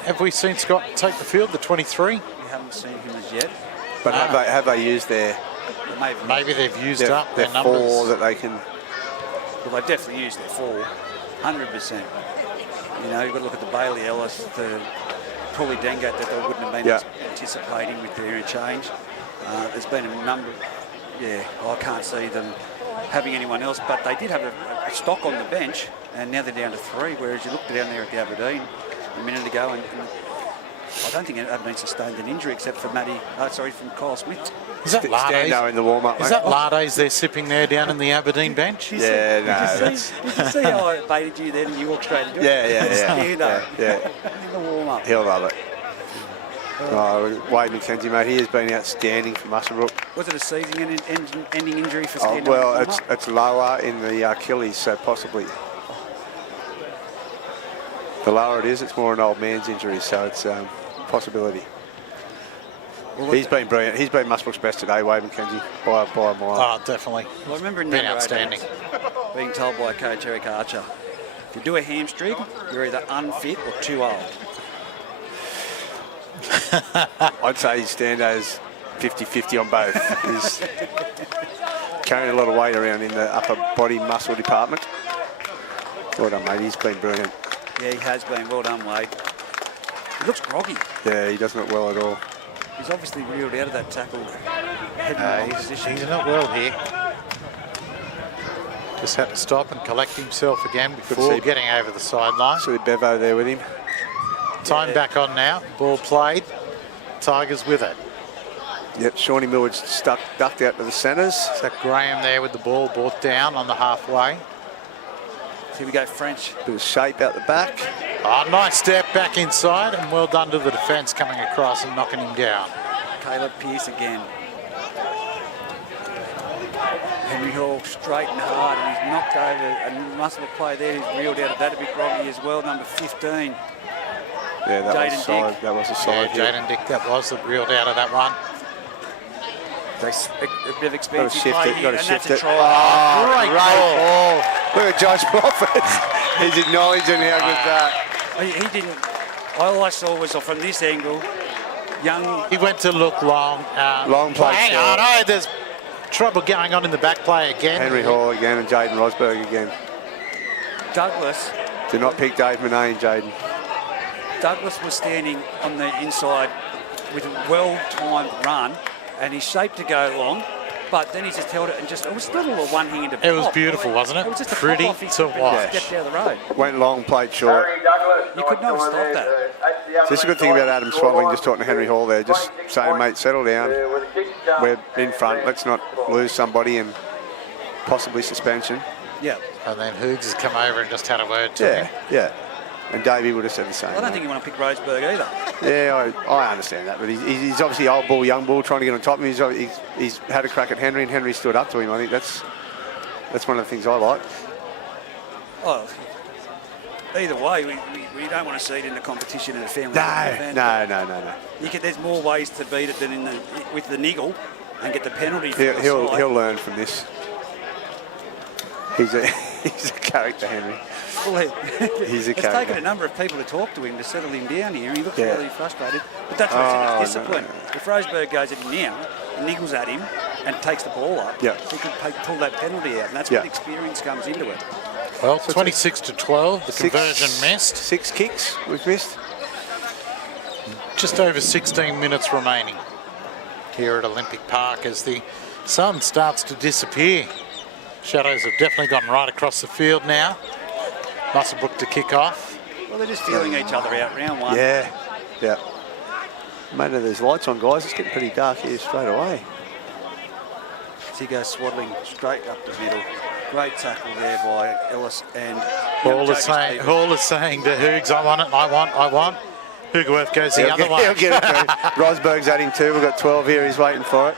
Have we seen Scott take the field, the 23? We haven't seen him as yet. But have they used their Maybe they've used up their their numbers. 4 that they can... Well, they've definitely used their 4, 100%. You know, you've got to look at the Bailey Ellis, the probably Dengate that they wouldn't have been anticipating with their interchange. There's been a number, I can't see them having anyone else, but they did have a stock on the bench, and now they're down to 3, whereas you looked down there at the Aberdeen a minute ago, and I don't think Aberdeen sustained an injury except for from Kyle Smith. Is that Stando in the warm-up, Is that Lardes they're sipping there down in the Aberdeen bench? Did you see how I baited you then and you walked straight into it? Yeah. In the warm-up. He'll love it. Wade McKenzie, mate, he has been outstanding for Muswellbrook. Was it a season-ending injury for Stando? Well, it's lower in the Achilles, so possibly. The lower it is, it's more an old man's injury, so it's a possibility. Well, he's been brilliant. He's been Muswellbrook's best today, Wade McKenzie, by a mile. Oh, definitely. Well, I remember in been outstanding. being told by Coach Eric Archer, if you do a hamstring, you're either unfit or too old. I'd say Stando's 50-50 on both. He's carrying a lot of weight around in the upper body muscle department. Well done, mate. He's been brilliant. Yeah, he has been. Well done, Wade. He looks groggy. Yeah, he doesn't look well at all. He's obviously reeled out of that tackle. He's not well here. Just had to stop and collect himself again before getting over the sideline. See Bevo there with him. Time back on now. Ball played. Tigers with it. Yep, Shawnee Millward's ducked out to the centres. Zach Graham there with the ball brought down on the halfway. Here we go, French. Bit of shape out the back. Oh, nice step back inside, and well done to the defence coming across and knocking him down. Caleb Pearce again. Henry Hall straight and hard, and he's knocked over a muscle play there. He's reeled out of that a bit groggy as well, number 15. Yeah, that Jayden was solid. Dick. That was a solid hit. Jayden Dick, that reeled out of that one. A bit of expansive play here, and that's a try. Oh, great ball. Look at Josh Moffat. He's acknowledging how good that. He didn't. All I saw was from this angle, young. He went to look long. Long play. Hang on, there's trouble going on in the back play again. Henry Hall again and Jaden Rosberg again. Douglas. Do not pick Dave Monet, Jaden. Douglas was standing on the inside with a well-timed run, and he's shaped to go long, but then he just held it and it was still a one-handed pop. It was beautiful, wasn't it? It was just a pretty pop off to watch. Step down the road. Went long, played short. You could not stop that. So this is a good thing about Adam Swalling, just talking to Henry Hall there, just saying, mate, settle down. We're in front. Let's not lose somebody and possibly suspension. Yeah. And then Hoogs has come over and just had a word to him. Yeah. And Davey would have said the same. I don't think you want to pick Roseberg either. Yeah, I understand that, but he's obviously old bull, young bull, trying to get on top of him. He's had a crack at Henry, and Henry stood up to him. I think that's one of the things I like. Oh, either way, we don't want to see it in the competition in a family. No. There's more ways to beat it than with the niggle and get the penalty. He'll learn from this. He's a character, Henry. Well, he's a it's character. taken a number of people to talk to him to settle him down here. He looks really frustrated. But that's what it's discipline. No. If Roseberg goes at him now, niggles at him and takes the ball up, he can pull that penalty out. And that's when experience comes into it. Well, 26-12, the conversion missed. 6 kicks we've missed. Just over 16 minutes remaining here at Olympic Park as the sun starts to disappear. Shadows have definitely gone right across the field now. Muswellbrook to kick off. Well, they're just feeling each other out round one. Yeah. Mate, there's lights on, guys. It's getting pretty dark here straight away. So he goes swaddling straight up the middle. Great tackle there by Ellis and Hall is saying to Hoogs, I want it, I want. Hoogerworth goes the other way. He'll get it too. Rosberg's at him too. We've got 12 here. He's waiting for it.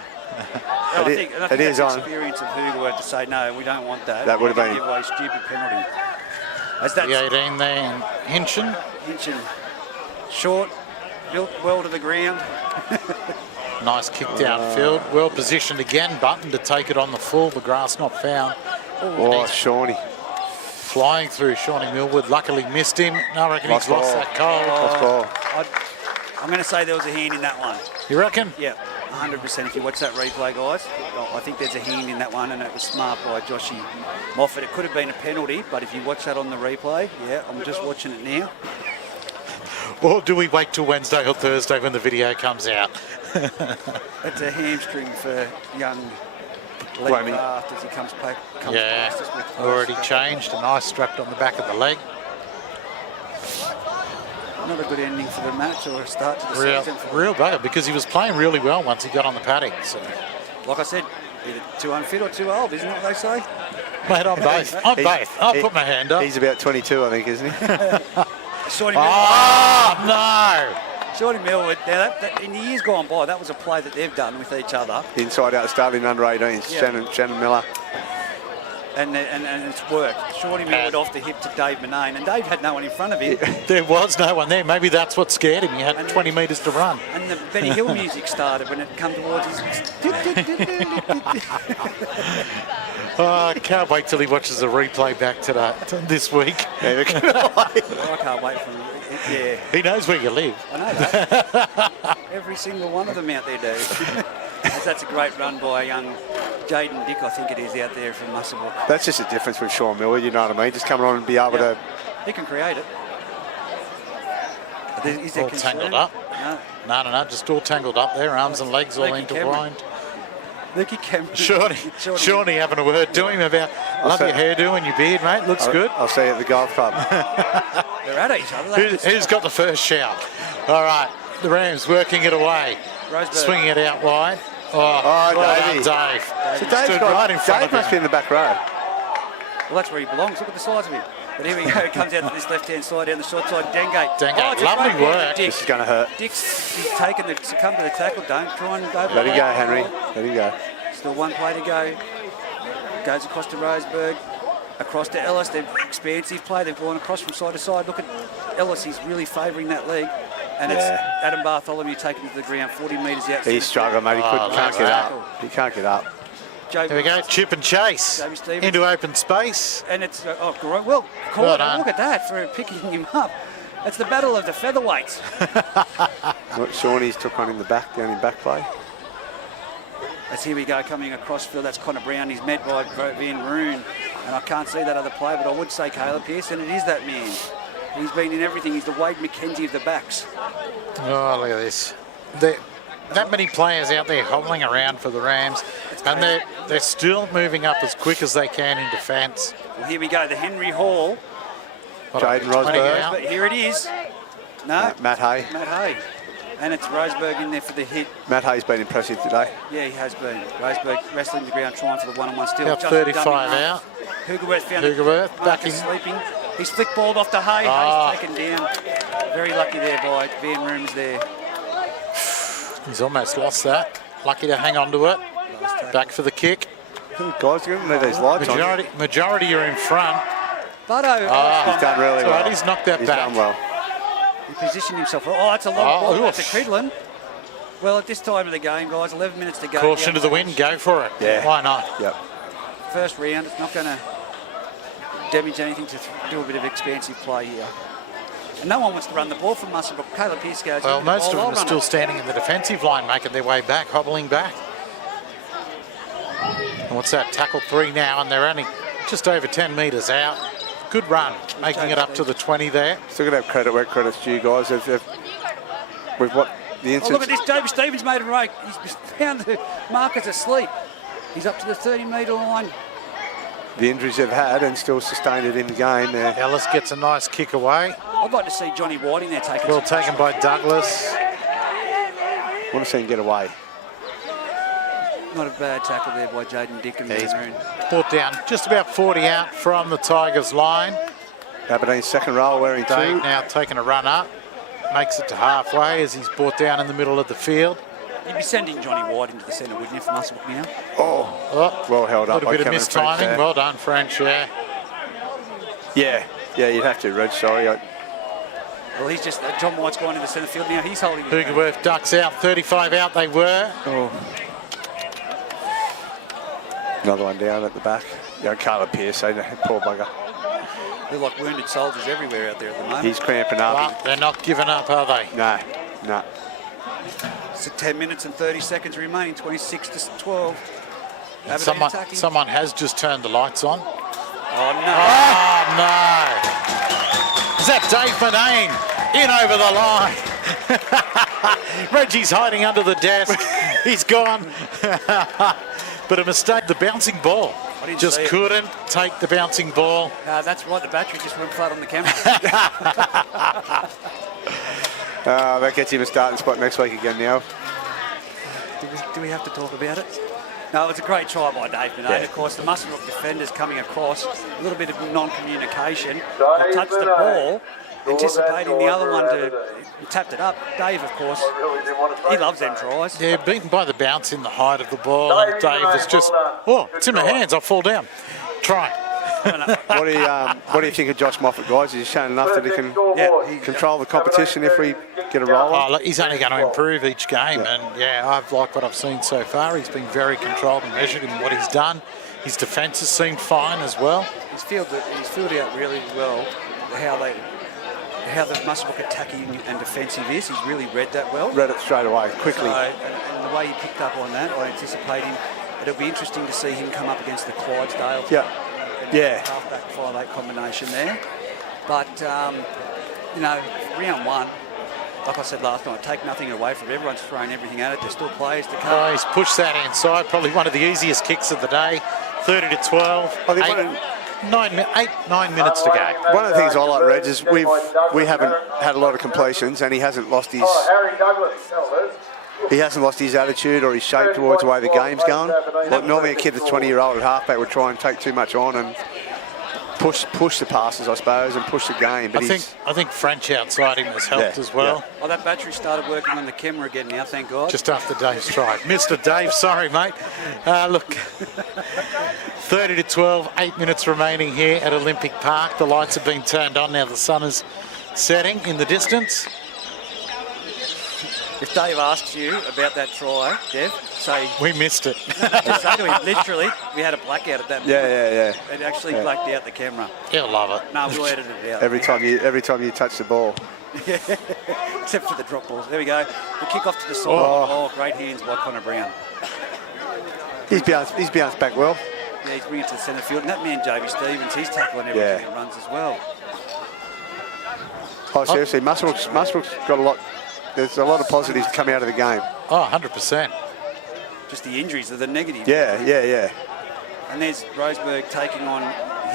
I think that's the experience of Hoogerworth to say, no, we don't want that. That would have been... Give away a stupid penalty. The 18 there in Hinchin. Short, built well to the ground. Nice kick downfield. Well positioned again. Button to take it on the full. The grass not found. Shawnee. Flying through Shawnee Millwood. Luckily missed him. I reckon he's lost that goal. I'm going to say there was a hand in that one. You reckon? Yeah, 100%. If you watch that replay, guys, I think there's a hand in that one, and it was smart by Joshy Moffat. It could have been a penalty, but if you watch that on the replay, yeah, I'm just watching it now. Or do we wait till Wednesday or Thursday when the video comes out? It's a hamstring for young leg draft as he comes past us with already changed. A nice strapped on the back of the leg. Not a good ending for the match or a start to the season. Real bugger, because he was playing really well once he got on the paddock. So. Like I said, either too unfit or too old, isn't it what they say? Mate, I'm both. I'm both. I'll put my hand up. He's about 22, I think, isn't he? Shorty Millwood. Oh, no. Shorty Millwood. Now, in the years gone by, that was a play that they've done with each other. Inside out, starting under 18s, Yeah. Shannon Miller. And it's worked. Shorty Millwood off the hip to Dave Manane, and Dave had no one in front of him. There was no one there. Maybe that's what scared him. He had 20 metres to run. And the Benny Hill music started when it come towards his... Oh, I can't wait till he watches the replay back this week. I can't wait for him. Yeah. He knows where you live. I know that. Every single one of them out there do. That's a great run by young Jaden Dick, I think it is, out there from Muswellbrook. That's just a difference with Sean Miller, you know what I mean? Just coming on and be able to... He can create it. Is All tangled up. No, just all tangled up there, arms and legs all intertwined. Lukey Cameron. Shawnee having a word to him about, love your hairdo and your beard, mate, looks good. I'll see you at the golf club. They're at each other. Who's got the first shout? All right, the Rams working it away. Roseburg. Swinging it out wide. Oh, Dave. So Dave's Stood right in front Dave of must be him. in the back row. Well, that's where he belongs. Look at the size of him. But here we go. It comes out to this left-hand side, down the short side. Dengate. Dengate, it's a lovely great work. Dick. This is going to hurt. He's taken the succumb to the tackle. Don't try and go. Let him go, Henry. Let him go. Still one play to go. Goes across to Roseburg. Across to Ellis. They've expansive play. They've gone across from side to side. Look at Ellis. He's really favouring that leg. And it's Adam Bartholomew taken to the ground 40 metres out. He's struggling, mate. He can't get up. He can't get up. There we go, chip and chase into open space. And it's, great. Well, look at that for picking him up. It's the battle of the featherweights. Shawnee's took on in the back, down in back play. As here we go, coming across field. That's Connor Brown. He's met by Van Roon. And I can't see that other player, but I would say Caleb Pearce, and it is that man. He's been in everything. He's the Wade McKenzie of the backs. Oh, look at this. That many players out there hobbling around for the Rams, and they're still moving up as quick as they can in defence. Well, here we go, the Henry Hall. Jaden Rosberg. But here it is. No. Matt Hay. Matt Hay. And it's Roseburg in there for the hit. Matt Hay's been impressive today. Yeah, he has been. Roseburg wrestling the ground, trying for the one-on-one steal. About 35 out. Hugerworth found Hugerworth back in. Sleeping. He's flick balled off to Hay. Hay's taken down. Very lucky there by Van Rooms there. He's almost lost that. Lucky to hang on to it. Back for the kick. Guys, you're going to need these lights on. Majority are in front. Butto. He's done really well. He's knocked that He's back. done well. He positioned himself. Oh, that's a long ball. That's a Cridlin. Well, at this time of the game, guys, 11 minutes to go. Caution to the wind. Go for it. Yeah. Why not? Yep. First round. It's not going to damage anything to do a bit of expansive play here. And no one wants to run the ball from Muswellbrook. Caleb Pearce goes. Well, most of them are still standing in the defensive line, making their way back, hobbling back. And what's that? Tackle 3 now, and they're only just over 10 metres out. Good run, making it up to the 20 there. Still going to have credit where credit's due, guys. With what the instance. Oh, look at this. David Stevens made a rake. He's found the markers asleep. He's up to the 30-metre line. The injuries they've had and still sustained it in the game there. Ellis gets a nice kick away. I'd like to see Johnny Whiting there taking. Well taken by Douglas. Want to see him get away. Not a bad tackle there by Jaden Dick and He's Maroon. brought down just about 40 out from the Tigers line. Aberdeen's second row wearing Dave 2. now taking a run up. Makes it to halfway as he's brought down in the middle of the field. You'd be sending Johnny White into the centre, wouldn't you, for Muswellbrook now? Oh, well held up. A little bit of missed timing. Well done, French, yeah. Yeah, you'd have to, Reg, sorry. Well, he's just, John White's gone into the centre field now. He's holding it. Hugerworth ducks out, 35 out they were. Oh. Another one down at the back. Yeah, Caleb Pearce, poor bugger. They're like wounded soldiers everywhere out there at the moment. He's cramping up. Well, they're not giving up, are they? No. No. So 10 minutes and 30 seconds remaining, 26-12. Aberdeen attacking. Someone has just turned the lights on. Oh, no. Oh, no. Is that Dave Manane in over the line? Reggie's hiding under the desk. He's gone. But a mistake, the bouncing ball. Just couldn't take the bouncing ball. No, that's right, the battery just went flat on the camera. That gets him a starting spot next week again now. Do we have to talk about it? No, it was a great try by Dave Manane. Yeah. Of course, the Muswellbrook defenders coming across, a little bit of non-communication. They touched the ball, anticipating the other one to tapped it up. Dave, of course, he loves them tries. Yeah, beaten by the bounce in the height of the ball. And Dave was just, oh, it's in my hands, I'll fall down. Try. What do you think of Josh Moffat, guys? He's shown enough that he can control the competition if we get a roll. Oh, look, he's only going to improve each game, and yeah, I've liked what I've seen so far. He's been very controlled and measured in what he's done. His defence has seemed fine as well. He's filled out really well how the Muswellbrook attacking and defensive is. He's really read that well. Read it straight away, quickly. So, and the way he picked up on that, I anticipate him. It'll be interesting to see him come up against the Clydesdale. Yeah. Half-back 5-8 combination there. But, round one, like I said last night, take nothing away from it. Everyone's throwing everything at it. There's still players to come. Oh, he's pushed that inside. Probably one of the easiest kicks of the day. 30-12. 9 minutes to go. One of the things I like, Reg, is we haven't had a lot of completions, and he hasn't lost his attitude or his shape towards the way the game's going. Like normally a kid that's 20-year-old at halfback would try and take too much on and push the passes, I suppose, and push the game. But I think French outside him has helped as well. Yeah. Oh, that battery started working on the camera again now, thank God. Just after Dave's try. Mr. Dave, sorry, mate. Look, 30-12, 8 minutes remaining here at Olympic Park. The lights have been turned on now. The sun is setting in the distance. If Dave asks you about that try, Dev, say... We missed it. Just say to him, literally, we had a blackout at that moment. Yeah. It actually blacked out the camera. He'll love it. No, we'll edit it out. Every time you touch the ball. Except for the drop balls. There we go. The kick off to the side. Oh, great hands by Connor Brown. He's bounced back well. Yeah, he's bringing it to the centre field. And that man, Joby Stevens, he's tackling everything that runs as well. Oh, seriously, Muswellbrook's got a lot... There's a lot of positives coming out of the game. Oh, 100%. Just the injuries are the negative. Yeah. And there's Roseberg taking on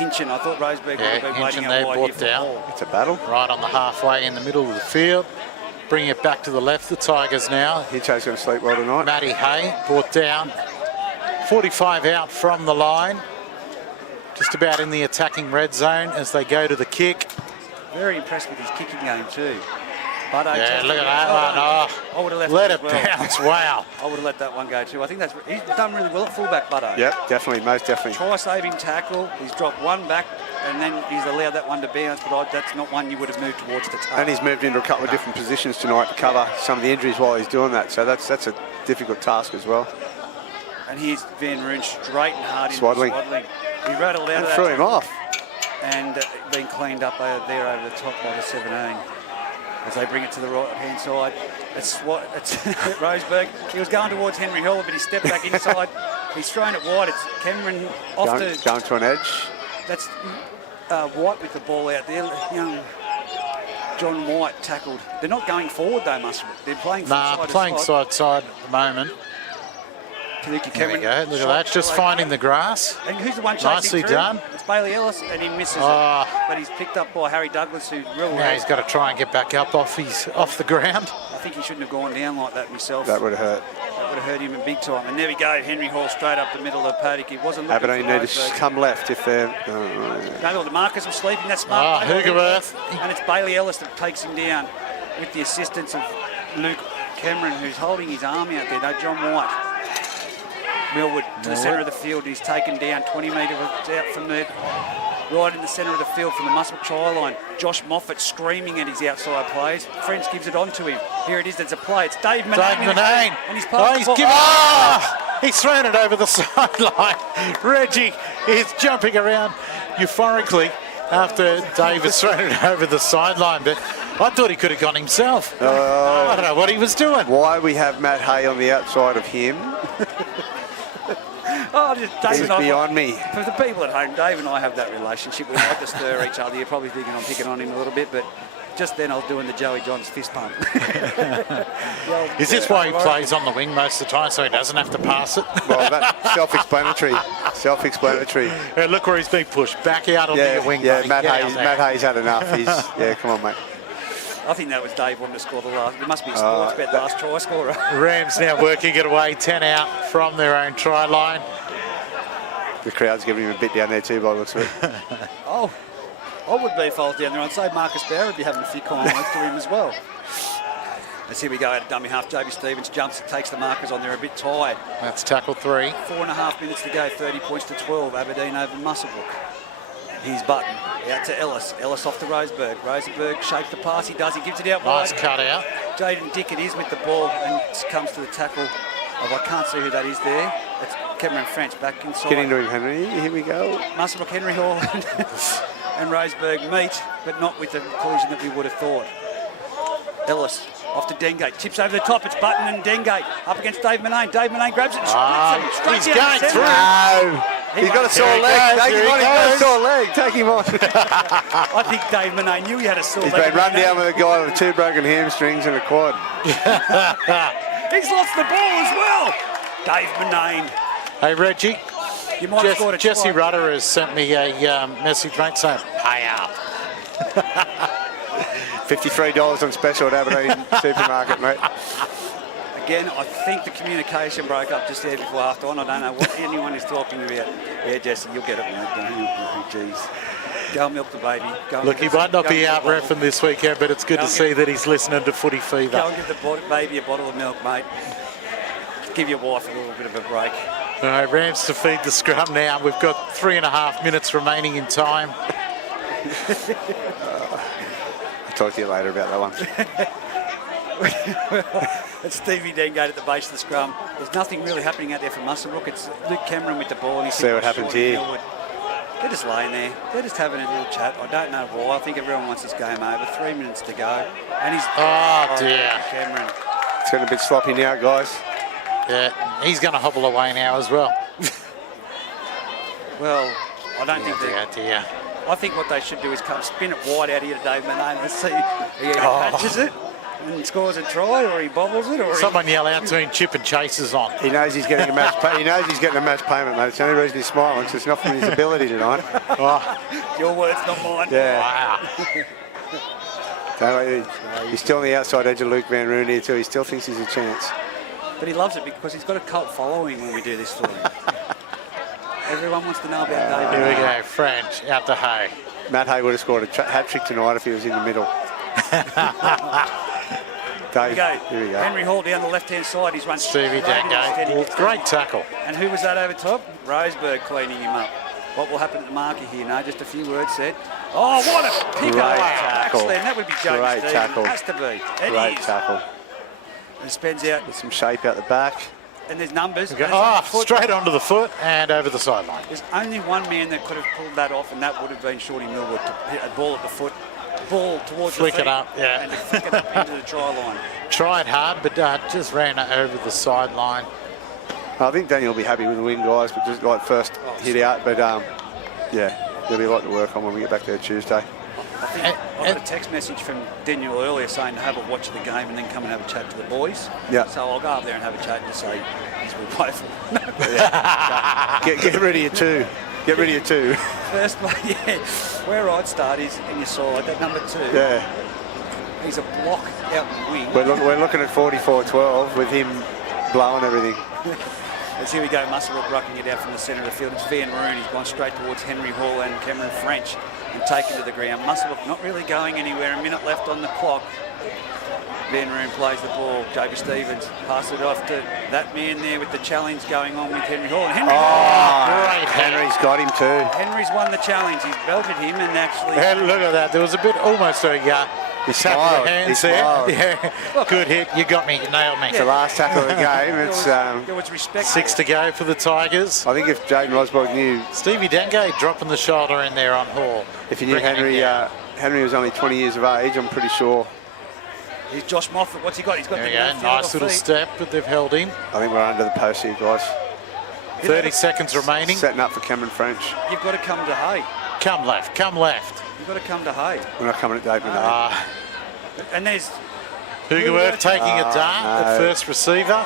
Hinchin. I thought Roseberg would have been waiting out wide here for the ball. It's a battle. Right on the halfway in the middle of the field. Bringing it back to the left, the Tigers now. Hinchin's going to sleep well tonight. Matty Hay brought down. 45 out from the line. Just about in the attacking red zone as they go to the kick. Very impressed with his kicking game too. But look at that one. Oh, I would have left let it it bounce. Wow. I would have let that one go too. I think he's done really well at fullback, Butto. Yep, definitely, most definitely. Try-saving tackle. He's dropped one back, and then he's allowed that one to bounce. But that's not one you would have moved towards the tail. And he's moved into a couple of different positions tonight to cover some of the injuries while he's doing that. So that's a difficult task as well. And here's Van Roon straight and hard into Swaddling. He rattled out And of that. threw him off. And been cleaned up over the top by the 17. As they bring it to the right-hand side. It's Roseberg. He was going towards Henry Hill, but he stepped back inside. He's thrown it wide. It's Cameron off going to an edge. That's White with the ball out there. Young John White tackled. They're not going forward, though, Muswellbrook. They're playing side side at the moment. There we go. Look at that. Just finding the grass. And who's the one chasing Nicely through? done. It's Bailey Ellis, and he misses it. But he's picked up by Harry Douglas, who really... Yeah, he's got to try and get back up off the ground. I think he shouldn't have gone down like that myself. That would have hurt. That would have hurt him in big time. And there we go, Henry Hall straight up the middle of the paddock. He wasn't looking Aberdeen need to come left if they're... No, the Marcus was sleeping. That's smart. Hugerworth. And it's Bailey Ellis that takes him down with the assistance of Luke Cameron, who's holding his arm out there. No, John White. Millwood to the centre of the field. He's taken down 20 metres out from there. Right in the centre of the field from the Muswellbrook try line. Josh Moffat screaming at his outside plays. French gives it on to him. Here it is, there's a play. It's Dave Manane. And he's passed the ball. He's thrown it over the sideline. Reggie is jumping around euphorically after Dave has thrown it over the sideline. But I thought he could have gone himself. I don't know what he was doing. Why we have Matt Hay on the outside of him Dave is beyond me. For the people at home, Dave and I have that relationship. We like to stir each other. You're probably thinking I'm picking on him a little bit, but just then I was doing the Joey Johns fist pump. Is this why he plays on the wing most of the time, so he doesn't have to pass it? Well, that's self-explanatory. Self-explanatory. Yeah, look where he's being pushed back out onto your wing. Yeah, buddy. Matt Get Hayes. out there. Matt Hayes had enough. Yeah, come on, mate. I think that was Dave wanting to score the last. It must be a sports bet last try scorer. Rams now working it away, 10 out from their own try line. The crowd's giving him a bit down there too, by the looks of it. Oh, I would be if I was down there. I'd say Marcus Bauer would be having a few comments to him as well. Let's see we go out of dummy half. Joby Stevens jumps and takes the markers on there a bit tired. That's tackle 3. 4.5 minutes to go, 30 points to 12. Aberdeen over Muswellbrook. Here's Button out to Ellis. Ellis off to Roseberg. Roseberg shapes the pass. He does. He gives it out wide. Nice cut out. Jaden Dickett is with the ball and comes to the tackle of, I can't see who that is there. It's Cameron French back inside. Get into him, Henry. Here we go. Muswellbrook, Henry Hall and Roseberg meet, but not with the collision that we would have thought. Ellis off to Dengate. Chips over the top. It's Button and Dengate up against Dave Manane. Dave Manane grabs it and splits him straight he's down going the through. centre. No. He's got a sore leg. Take him on. He's got a sore leg. Take him on. I think Dave Manane knew he had a sore He's leg. been run down with a guy with 2 broken hamstrings and a quad. He's lost the ball as well. Dave Manane. Hey, Reggie. You might have scored a Jesse try. Rudder has sent me a message, mate, saying, pay up. $53 on special at Aberdeen supermarket, mate. Again, I think the communication broke up just there before half time. I don't know what anyone is talking about. Yeah, Jesse, you'll get it, mate. Jeez. Go and milk the baby. Go and Look, he give might not go and be give out the bottle. reffing this weekend, but it's good Go to and see give- that he's listening to Footy Go Fever. and give the baby a bottle of milk, mate. Give your wife a little bit of a break. All right, Rams to feed the scrum now. We've got 3.5 minutes remaining in time. I'll talk to you later about that one. It's Stevie Dengate at the base of the scrum. There's nothing really happening out there for Muswellbrook. It's Luke Cameron with the ball. And he's See what happens here. They're just laying there. They're just having a little chat. I don't know why. I think everyone wants this game over. 3 minutes to go. And he's... Oh, dear. Cameron. It's getting a bit sloppy now, guys. Yeah, he's going to hobble away now as well. Well, I don't think Dear, they... dear. I think what they should do is come spin it wide out here to Dave Manane. Let's see if he either catches it and scores a try, or he bobbles it, or Someone yell out to him, Chip and Chase is on. He knows he's getting a match. He knows he's getting a match payment, mate. It's the only reason he's smiling, because it's not from his ability tonight. Your words, not mine. Yeah. Wow. Don't worry, he's still on the outside edge of Luke Van Roon here too. He still thinks he's a chance. But he loves it because he's got a cult following when we do this for him. Everyone wants to know about Dave. Here we go, French out to Hay. Matt Hay would have scored a hat-trick tonight if he was in the middle. Dave, Here we go. Henry Hall down the left-hand side. He's run Stevie straight into Dengate. steady. Well, great tackle. And who was that over top? Roseberg cleaning him up. What will happen at the marker here? No, just a few words said. Oh, what a pick Great up. tackle. Actually, and that would be Joey Great Stevens. tackle. It has to be. It Great is. tackle. And spins out. With some shape out the back. And there's numbers. Go, And it's on the foot. straight onto the foot and over the sideline. There's only one man that could have pulled that off, and that would have been Shorty Millwood to hit a ball at the foot, ball towards Flick the it feet, up, yeah. and to flick it up into the try line. Tried hard, but just ran over the sideline. I think Daniel will be happy with the win, guys, but just like first hit out. But yeah, there'll be a lot to work on when we get back there Tuesday. I think I got a text message from Daniel earlier saying to have a watch of the game and then come and have a chat to the boys. Yeah. So I'll go up there and have a chat and say he's been playful. Get rid of your two. Get rid of your two. First play, yeah. Where I'd start is in your side, that number 2. Yeah. He's a block out the wing. We're looking at 44-12 with him blowing everything. As here we go, Muswellbrook rucking it out from the centre of the field. It's Van Roon. He's gone straight towards Henry Hall and Cameron French and taken to the ground. Muswellbrook not really going anywhere. A minute left on the clock. Van Roon plays the ball. JB Stevens passes it off to that man there with the challenge going on with Henry Hall. And Henry Great Henry's got him too. Henry's won the challenge. He's belted him and actually... And look at that. There was a bit almost a tap of the hands there. Smiled. Yeah. Good hit. You got me. You nailed me. It's the last tackle of the game. It's There was respect. 6 to go for the Tigers. I think if Jaden Rosberg knew, Stevie Denge dropping the shoulder in there on Hall. if he knew Bringing him down. Henry was only 20 years of age, I'm pretty sure. Here's Josh Moffat. What's he got? He's got There the we go. left Nice field little feet. step, but they've held him. I think we're under the post here, guys. 30 seconds remaining. Setting up for Cameron French. You've got to come to Hay. Come left. Come left. You've got to come to Hay. We're not coming at Dave Manay. And there's... Hugerworth taking a dart at no. first receiver.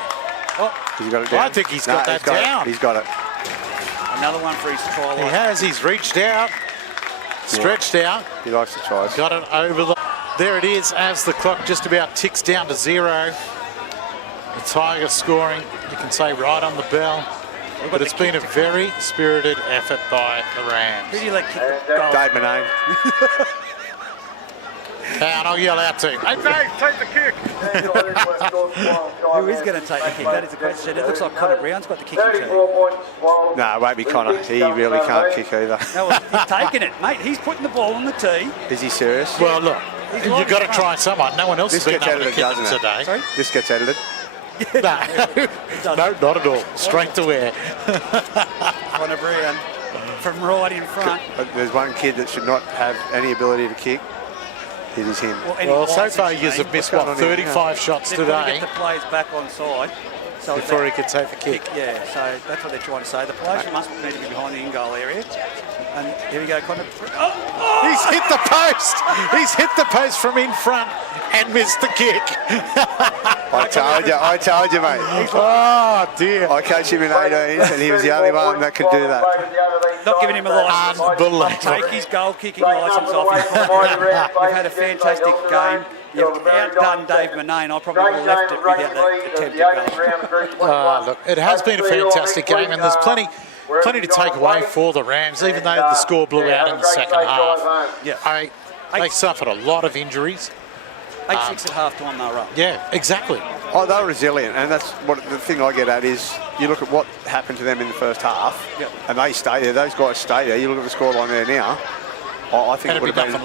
He's got it down. I think he's got that down. He's got it. Another one for his try He line. has. He's reached out, stretched out, He likes the tries. got it over the... There it is as the clock just about ticks down to 0. The Tigers scoring, you can say, right on the bell. But it's been a very spirited effort by the Rams. Who do you let kick the goal? Dave Manay. And I'll yell out to him, hey Dave, take the kick. Who is going to take the kick? That is the question. It looks like Connor Brown's got the kicking team. 34 points. No, it won't be Connor. He really can't kick either. No, he's taking it, mate. He's putting the ball on the tee. Is he serious? Well, look, He's you've like got to the try someone. No one else This has been gets able to edited, kick doesn't it it? today. Sorry? This gets edited. No, no, not at all. Straight to wear. Connor Brown from right in front. But there's one kid that should not have any ability to kick. It is him. Well, so far you have missed, what, going on here? 35 shots They've got to today get the players back on side. So before that he could take the kick. Yeah, so that's what they're trying to say. The players must need to be behind the in-goal area. And here we go, Connor. He's hit the post. He's hit the post from in front and missed the kick. I told you, mate. Oh, dear. I coached him in 18 and he was the only one that could do that. Not giving him a licence. Unbelievable. Take his goal-kicking licence off him. You've had a fantastic game. You've outdone Dave Manay, and I probably would have left it without that attempt at goal. Look, it has been a fantastic game, and there's plenty to take away for the Rams, even though the score blew out in the second half. Yeah. They suffered a lot of injuries. 8-6 at half-time, they were up. Yeah, exactly. Oh, they're resilient, and that's what the thing I get at is you look at what happened to them in the first half, Yep. and they stay there. Those guys stay there. You look at the scoreline there now. I think And it would it'd be have been nothing like